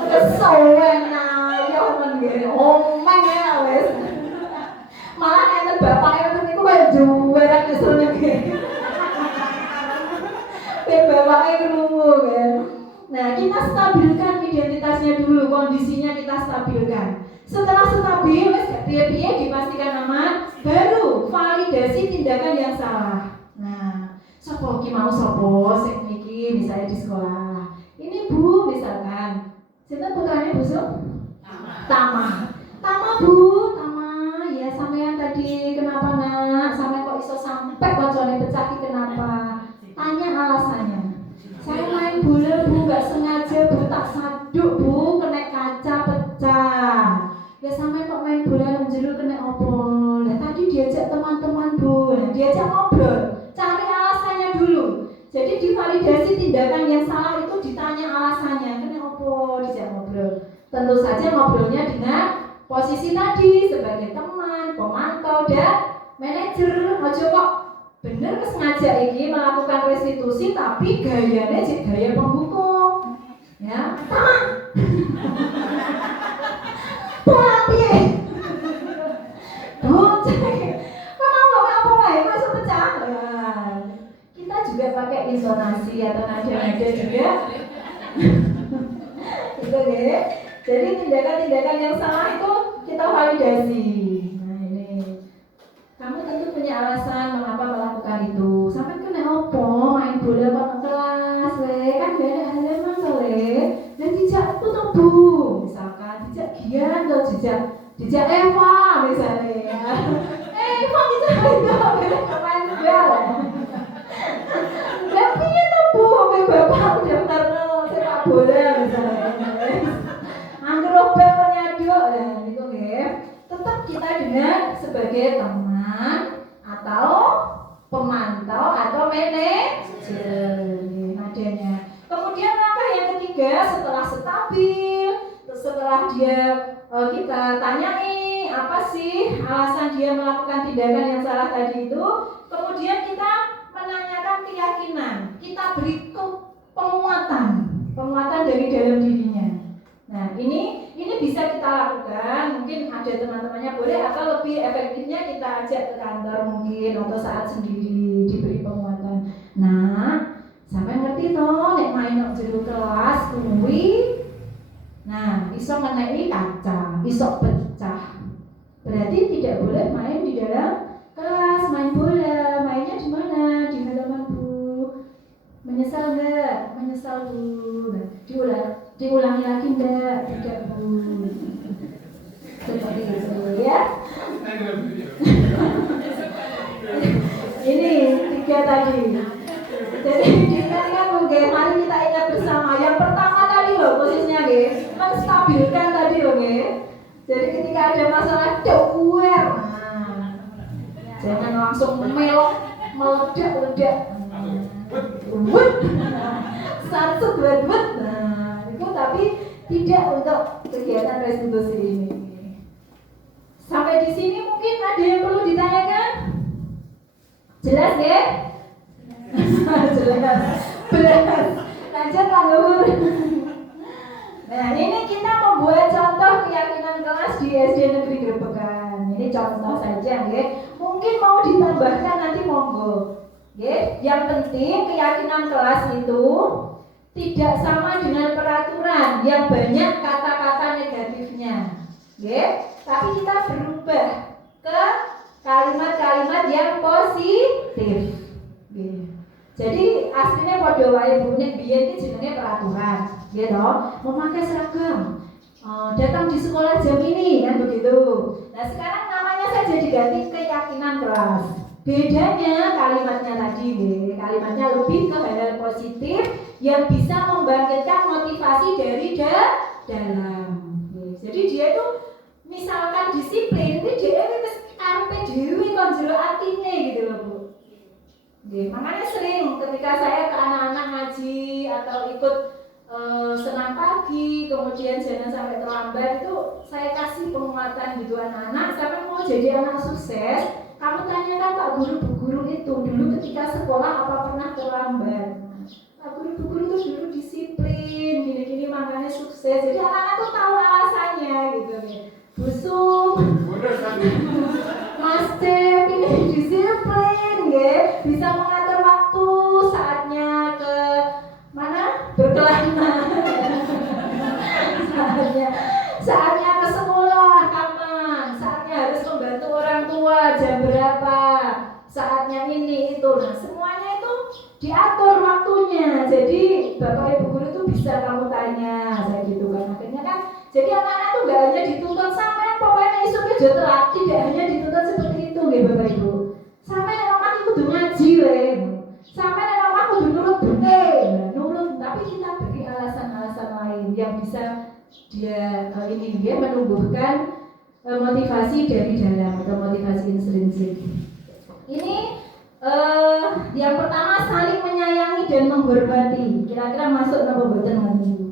Kesowen ayo men ngene. Omeng ya wis. Malah nek bapake ngoten niku kaya juara keselnya iki. Ben bapake krungu kan. Nah, kita stabilkan identitasnya dulu, kondisinya kita stabilkan. Setelah stabil, piye-piye dipastikan aman, baru validasi tindakan yang salah. Nah, sopo ki mau sopo sing niki misalnya di sekolah. Ini Bu misalkan. Sinten putrane Bu Su? Tama. Tama Bu, Tama. Ya sampean tadi kenapa Nak? Sampai kok iso sampai koncone pecah ki kenapa? Tanya alasannya. Saya main bola Bu, gak sengaja Bu, tak saduk Bu, kena kaca pecah. Ya sampai kok main bola menjeru kena opo. Lah tadi diajak teman-teman Bu, nah, diajak ngobrol, cari alasannya dulu. Jadi divalidasi tindakan yang salah itu ditanya alasannya, kenapa diajak ngobrol. Tentu saja ngobrolnya dengan posisi tadi sebagai teman, pemantau dan manajer. Ojo kok bener sengaja iki melakukan restitusi tapi gayanya jadi gaya penghukum. Ya, tapi apa lagi masuk pecah. Kita juga pakai intonasi atau nada-nada juga. Itu ya. Jadi tindakan-tindakan yang salah itu kita validasi. Nah ini, kamu tentu punya alasan mengapa melakukan itu. Sampai kena opo main bola pada kelas, kan beda halaman dan dijak tuh Bu, misalkan dijak Gian atau dijak Eva misalnya. Eva dijak itu main bola. Dan punya tuh Bu, bapak daftar sepak bola misalnya. Anggur obeng penyaduk, itu ya. Tetap kita dengan sebagai teman atau pemantau atau manajer adanya. Kemudian langkah yang ketiga setelah stabil, setelah dia kita tanyai apa sih alasan dia melakukan tindakan yang salah tadi itu, kemudian kita menanyakan keyakinan, kita beri penguatan dari dalam dirinya. Nah ini bisa kita lakukan, mungkin ada teman-temannya boleh, atau lebih efektifnya kita ajak ke kantor mungkin atau saat sendiri diberi penguatan. Nah, sampai ngerti toh, nek main nang jero kelas kuwi. Nah, iso ngeneki kaca, iso pecah. Berarti tidak boleh main di dalam kelas, main bola. Mainnya di mana? Di halaman Bu. Menyesal enggak? Menyesal Bu. Nah, diulangi lagi enggak? Tidak Bu. Seperti itu ya. Ini 3 tadi. Jadi kan oke, mari kita ingat bersama. Yang pertama tadi loh posisinya nggih, menstabilkan tadi loh nggih. Jadi ketika ada masalah aware. Nah, jangan langsung meledak. Satu buat. Nah, itu tapi tidak untuk kegiatan restitusi ini. Sampai di sini mungkin ada yang perlu ditanyakan? Jelas ya? Jelas. Lanjut Luhur. Nah ini kita membuat contoh keyakinan kelas di SD Negeri Gerobokan. Ini contoh saja ya. Mungkin mau ditambahkan nanti monggo. Ya, yang penting keyakinan kelas itu tidak sama dengan peraturan yang banyak kata-kata negatifnya. Ya, tapi kita berubah ke kalimat-kalimat yang positif. Ya. Jadi aslinya pada wae bunyi biyen iki jenenge peraturan, gitu. Memakai seragam, datang di sekolah jam ini kan begitu. Nah sekarang namanya saja diganti keyakinan kelas. Bedanya kalimatnya tadi, kalimatnya lebih ke hal positif yang bisa membangkitkan motivasi dari dalam. Jadi dia itu misalkan disiplin, itu dia itu karepe dhewe kon jero atine gitu loh Bu. Makanya sering ketika saya ke anak-anak ngaji atau ikut senam pagi, kemudian jangan sampai terlambat, itu saya kasih penguatan gitu anak-anak sampai mau jadi anak sukses. Kamu tanyakan Pak Guru Bu Guru itu dulu ketika sekolah apa pernah terlambat. Pak Guru Bu Guru itu dulu disiplin, gini-gini makanya sukses. Jadi anak-anak tuh tahu alasannya gitu ya. Busuk, Mas Cep ini disiplin ya, bisa mengatur waktu saatnya ke mana? Berkelana. Saatnya ke sekolah kapan? Saatnya harus membantu orang tua jam berapa? Saatnya ini itu. Nah, semuanya itu diatur waktunya. Jadi Bapak Ibu guru itu bisa kamu tanya, saya gitu kan. Akhirnya kan jadi anak-anak tuh gak hanya dituntut sampai pokoknya isunya jauh telat, tidak hanya dituntut seperti itu nggih Bapak Ibu. Sampai nek omah iku kudu ngaji le. Sampai nek omah kudu nurut bute. Nurut, tapi kita beri alasan-alasan lain yang bisa dia menumbuhkan motivasi dari dalam atau motivasi intrinsik. Ini yang pertama saling menyayangi dan menghormati. Kira-kira masuk napa boten Ibu?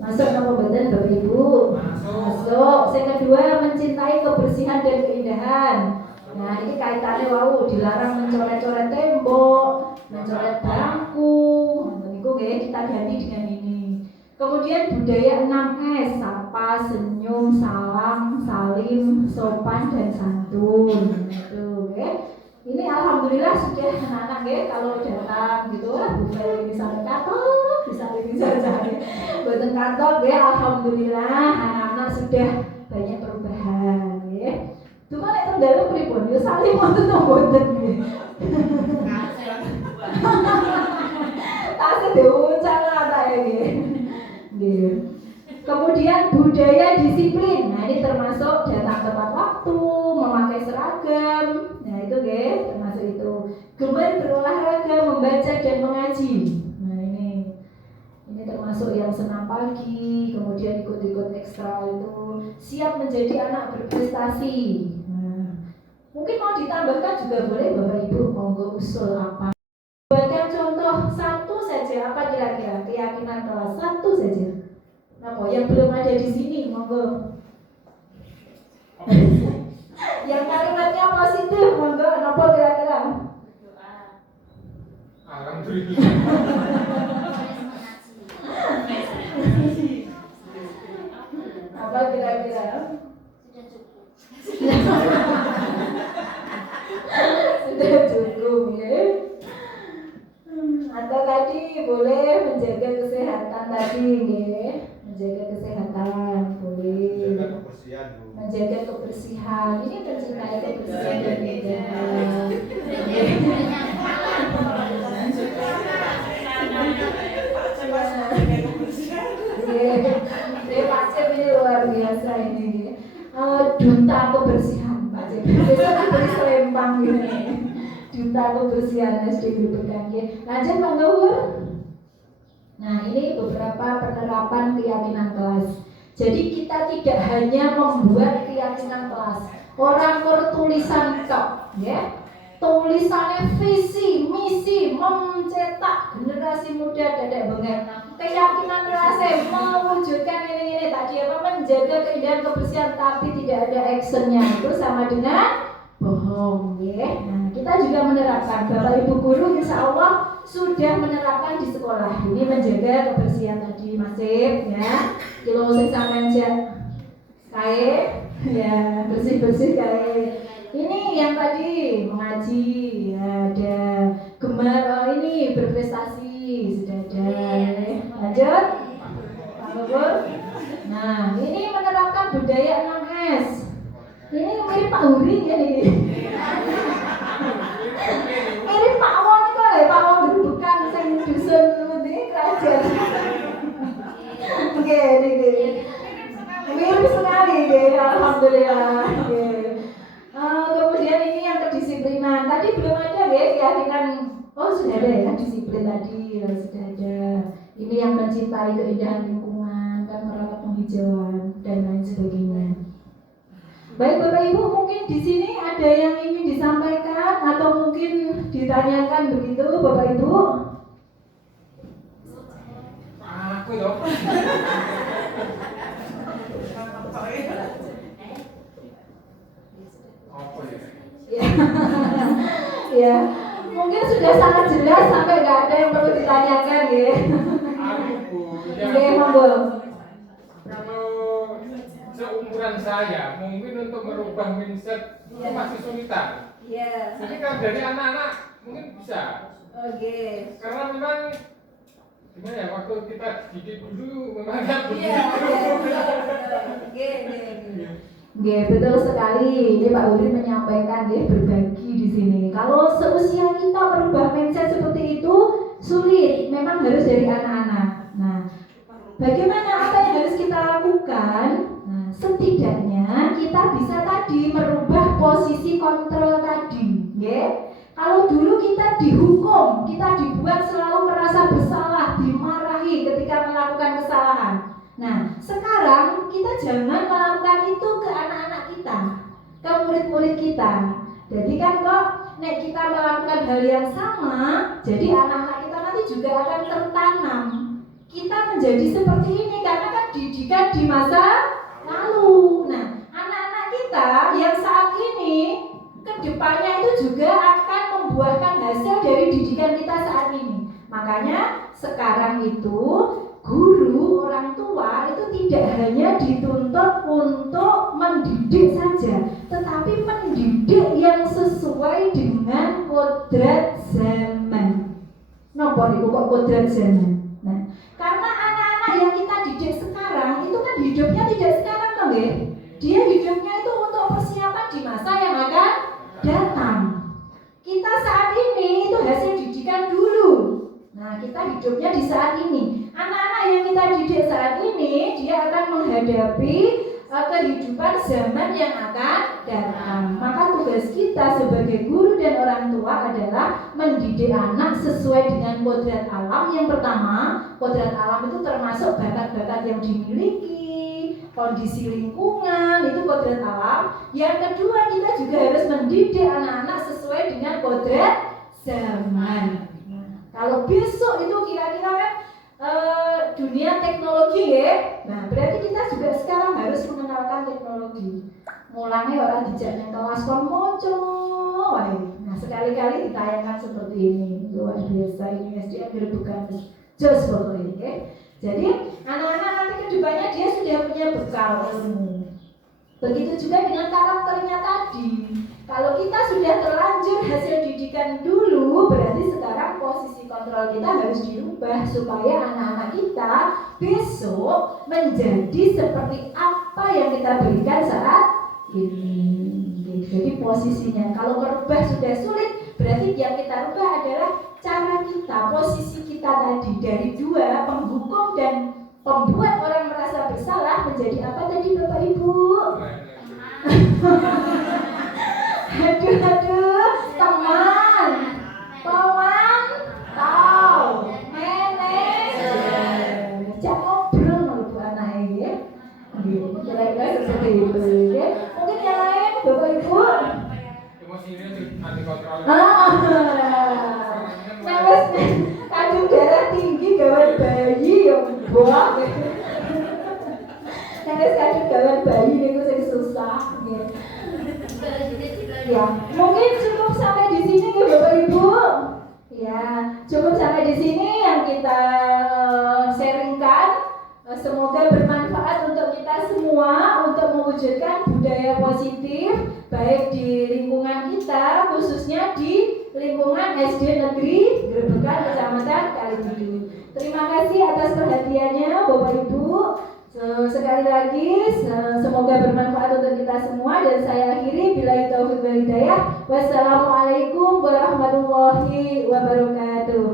Masuk napa boten Bapak Ibu? Masuk. Yang kedua mencintai kebersihan dan keindahan. Nah, ini kaitannya dilarang mencoret-coret tembok, mencoret bangku. Niku nggih kita ganti dengan ini. Kemudian budaya 6S, sapa, senyum, salam, salim, sopan dan santun. Itu nggih. Ini alhamdulillah sudah anak-anak nggih kalau datang gitu Bu Fel ini sampai kantor, bisa ini saja. Boten kantor nggih alhamdulillah anak-anak sudah banyak perubahan nggih. Cuma nek teng dalu pripun? Yo saling wonten to boten nggih. Tasih diuncang atake nggih. Nggih. Kemudian budaya disiplin. Nah, ini termasuk datang tepat waktu, memakai seragam. Nah, itu nggih, termasuk itu. Gemar berolahraga, membaca dan mengaji. Nah, ini termasuk yang senam pagi, kemudian ikut-ikut ekstra itu, siap menjadi anak berprestasi. Mungkin mau ditambahkan juga boleh Bapak Ibu, monggo usul apa? Buatkan contoh satu saja, apa kira-kira keyakinan kelas satu saja. Nah, yang belum ada di sini, monggo. Yang kalimatnya positif, monggo. Apa kira-kira? Alhamdulillah. Apa kira-kira? Sudah cukup ya. Atau tadi boleh menjaga kesehatan tadi ya. Menjaga kesehatan boleh. Menjaga kebersihan. Ini mencintai kebersihan dan keindahan. Pak Cep ini luar biasa ini. Duta kebersihan Pak Cep. Besok diberi selempang gini. Duta kebersihan SD Gerobokan. Lanjut Pak Gawur. Nah, ini beberapa penerapan keyakinan kelas. Jadi kita tidak hanya membuat keyakinan kelas. Orang bertulisan tok, ya. Tulisannya visi, misi, mencetak generasi muda dadek bengen. Keyakinan kelasnya mewujudkan ini tadi apa? Menjaga keindahan kebersihan tapi tidak ada actionnya. Itu sama dengan bohong, ya. Nah, kita juga menerapkan. Bapak Ibu guru insya Allah sudah menerapkan di sekolah. Ini menjaga kebersihan tadi masif, ya. Kilo sing sampean kae, ya bersih kae. Ini yang tadi mengaji, ya, ada gemar ini berprestasi sudah ada. Lanjut, Pak Gubernur. Nah, ini menerapkan budaya 6S. Ini mirip Pak Huri ya ini. Mirip Pak Wong itu lah, Pak Wong Gerobokan sing dusun ini kerajaan. Oke, ini mirip sekali ya, alhamdulillah. Kemudian ini yang kedisiplinan. Tadi belum ada ya keyakinan. Oh sudah ada ya disiplin tadi, sudah ada. Ini yang mencintai keindahan lingkungan, kan merawat penghijauan dan lain sebagainya. Baik Bapak Ibu, mungkin di sini ada yang ingin disampaikan atau mungkin ditanyakan begitu Bapak Ibu? Aku ya. Ya, mungkin sudah sangat jelas sampai nggak ada yang perlu ditanyakan ya. Oke, monggo. Kalau seumuran saya, mungkin untuk merubah mindset itu masih sulitan. Iya. Jadi kalau dari anak-anak mungkin bisa. Oke. Karena memang gimana ya, waktu kita didik dulu memang nggak begitu. Iya. Nggih, betul sekali. Ini Pak Uri menyampaikan dia berbagi di sini. Kalau seusia kita merubah mindset seperti itu sulit, memang harus dari anak-anak. Nah, bagaimana apa yang harus kita lakukan? Nah, setidaknya kita bisa tadi merubah posisi kontrol tadi, ya. Kalau dulu kita dihukum, kita dibuat selalu merasa bersalah, dimarahi ketika melakukan kesalahan. Nah, sekarang kita jangan melakukan itu ke anak-anak kita, ke murid-murid kita. Jadi kan kok nek kita melakukan hal yang sama, jadi anak-anak kita nanti juga akan tertanam. Kita menjadi seperti ini karena kan didikan di masa lalu. Nah, anak-anak kita yang saat ini kedepannya itu juga akan membuahkan hasil dari didikan kita saat ini. Makanya sekarang itu guru, orang tua itu tidak hanya dituntut untuk mendidik saja, tetapi mendidik yang sesuai dengan kodrat zaman. Napa niku kok kodrat zaman? Nah, karena anak-anak yang kita didik sekarang itu kan hidupnya tidak sekarang kan, nggih? Dia hidupnya itu untuk persiapan di masa yang akan datang. Kita saat ini itu hasil didikan dulu. Nah, kita hidupnya di saat ini. Anak-anak yang kita didik saat ini, dia akan menghadapi kehidupan zaman yang akan datang. Maka tugas kita sebagai guru dan orang tua adalah mendidik anak sesuai dengan kodrat alam. Yang pertama, kodrat alam itu termasuk bakat-bakat yang dimiliki, kondisi lingkungan, itu kodrat alam. Yang kedua, kita juga harus mendidik anak-anak sesuai dengan kodrat zaman. Kalau besok itu kira-kira kan dunia teknologi ya. Nah, berarti kita juga sekarang harus mengenalkan teknologi. Mulanya orang dijak nang kelas kon moco wae. Nah, sekali-kali ditayangkan seperti ini. Luar biasa ini SDM bukan jos pokoknya ya. Jadi, anak-anak nanti kedepannya dia sudah punya bekal ilmu. Begitu juga dengan karakternya tadi. Kalau kita sudah terlanjur hasil didikan dulu, berarti sekarang posisi kontrol kita harus dirubah supaya anak-anak kita besok menjadi seperti apa yang kita berikan saat ini. Jadi posisinya, kalau merubah sudah sulit, berarti yang kita rubah adalah cara kita, posisi kita tadi dari dua penghukum dan pembuat orang merasa bersalah menjadi apa tadi Bapak Ibu? Aduh, teman, pemantau, manajer, cak ngobrol sama bu anak ini, kira-kira seperti itu, ya. Mungkin yang lain, Bapak Ibu. Emosinya anti kontrol. Nangis, kadung darah tinggi, gawan bayi, yang buah, gitu. Nangis kadung gawan bayi, itu yang susah, gitu. Ya, mungkin cukup sampai di sini ya Bapak Ibu. Ya, cukup sampai di sini yang kita sharingkan. Semoga bermanfaat untuk kita semua untuk mewujudkan budaya positif baik di lingkungan kita, khususnya di lingkungan SD Negeri Grebekan Kecamatan Kalibidu. Terima kasih atas perhatiannya Bapak Ibu. Sekali lagi semoga bermanfaat untuk kita semua dan saya akhiri billahi taufiq wal hidayah. Wassalamualaikum warahmatullahi wabarakatuh.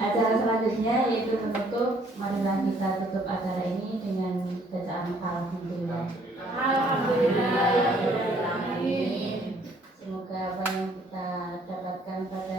Acara selanjutnya yaitu menutup. Marilah kita tutup acara ini dengan bacaan alhamdulillah. Alhamdulillah. Semoga apa yang kita dapatkan pada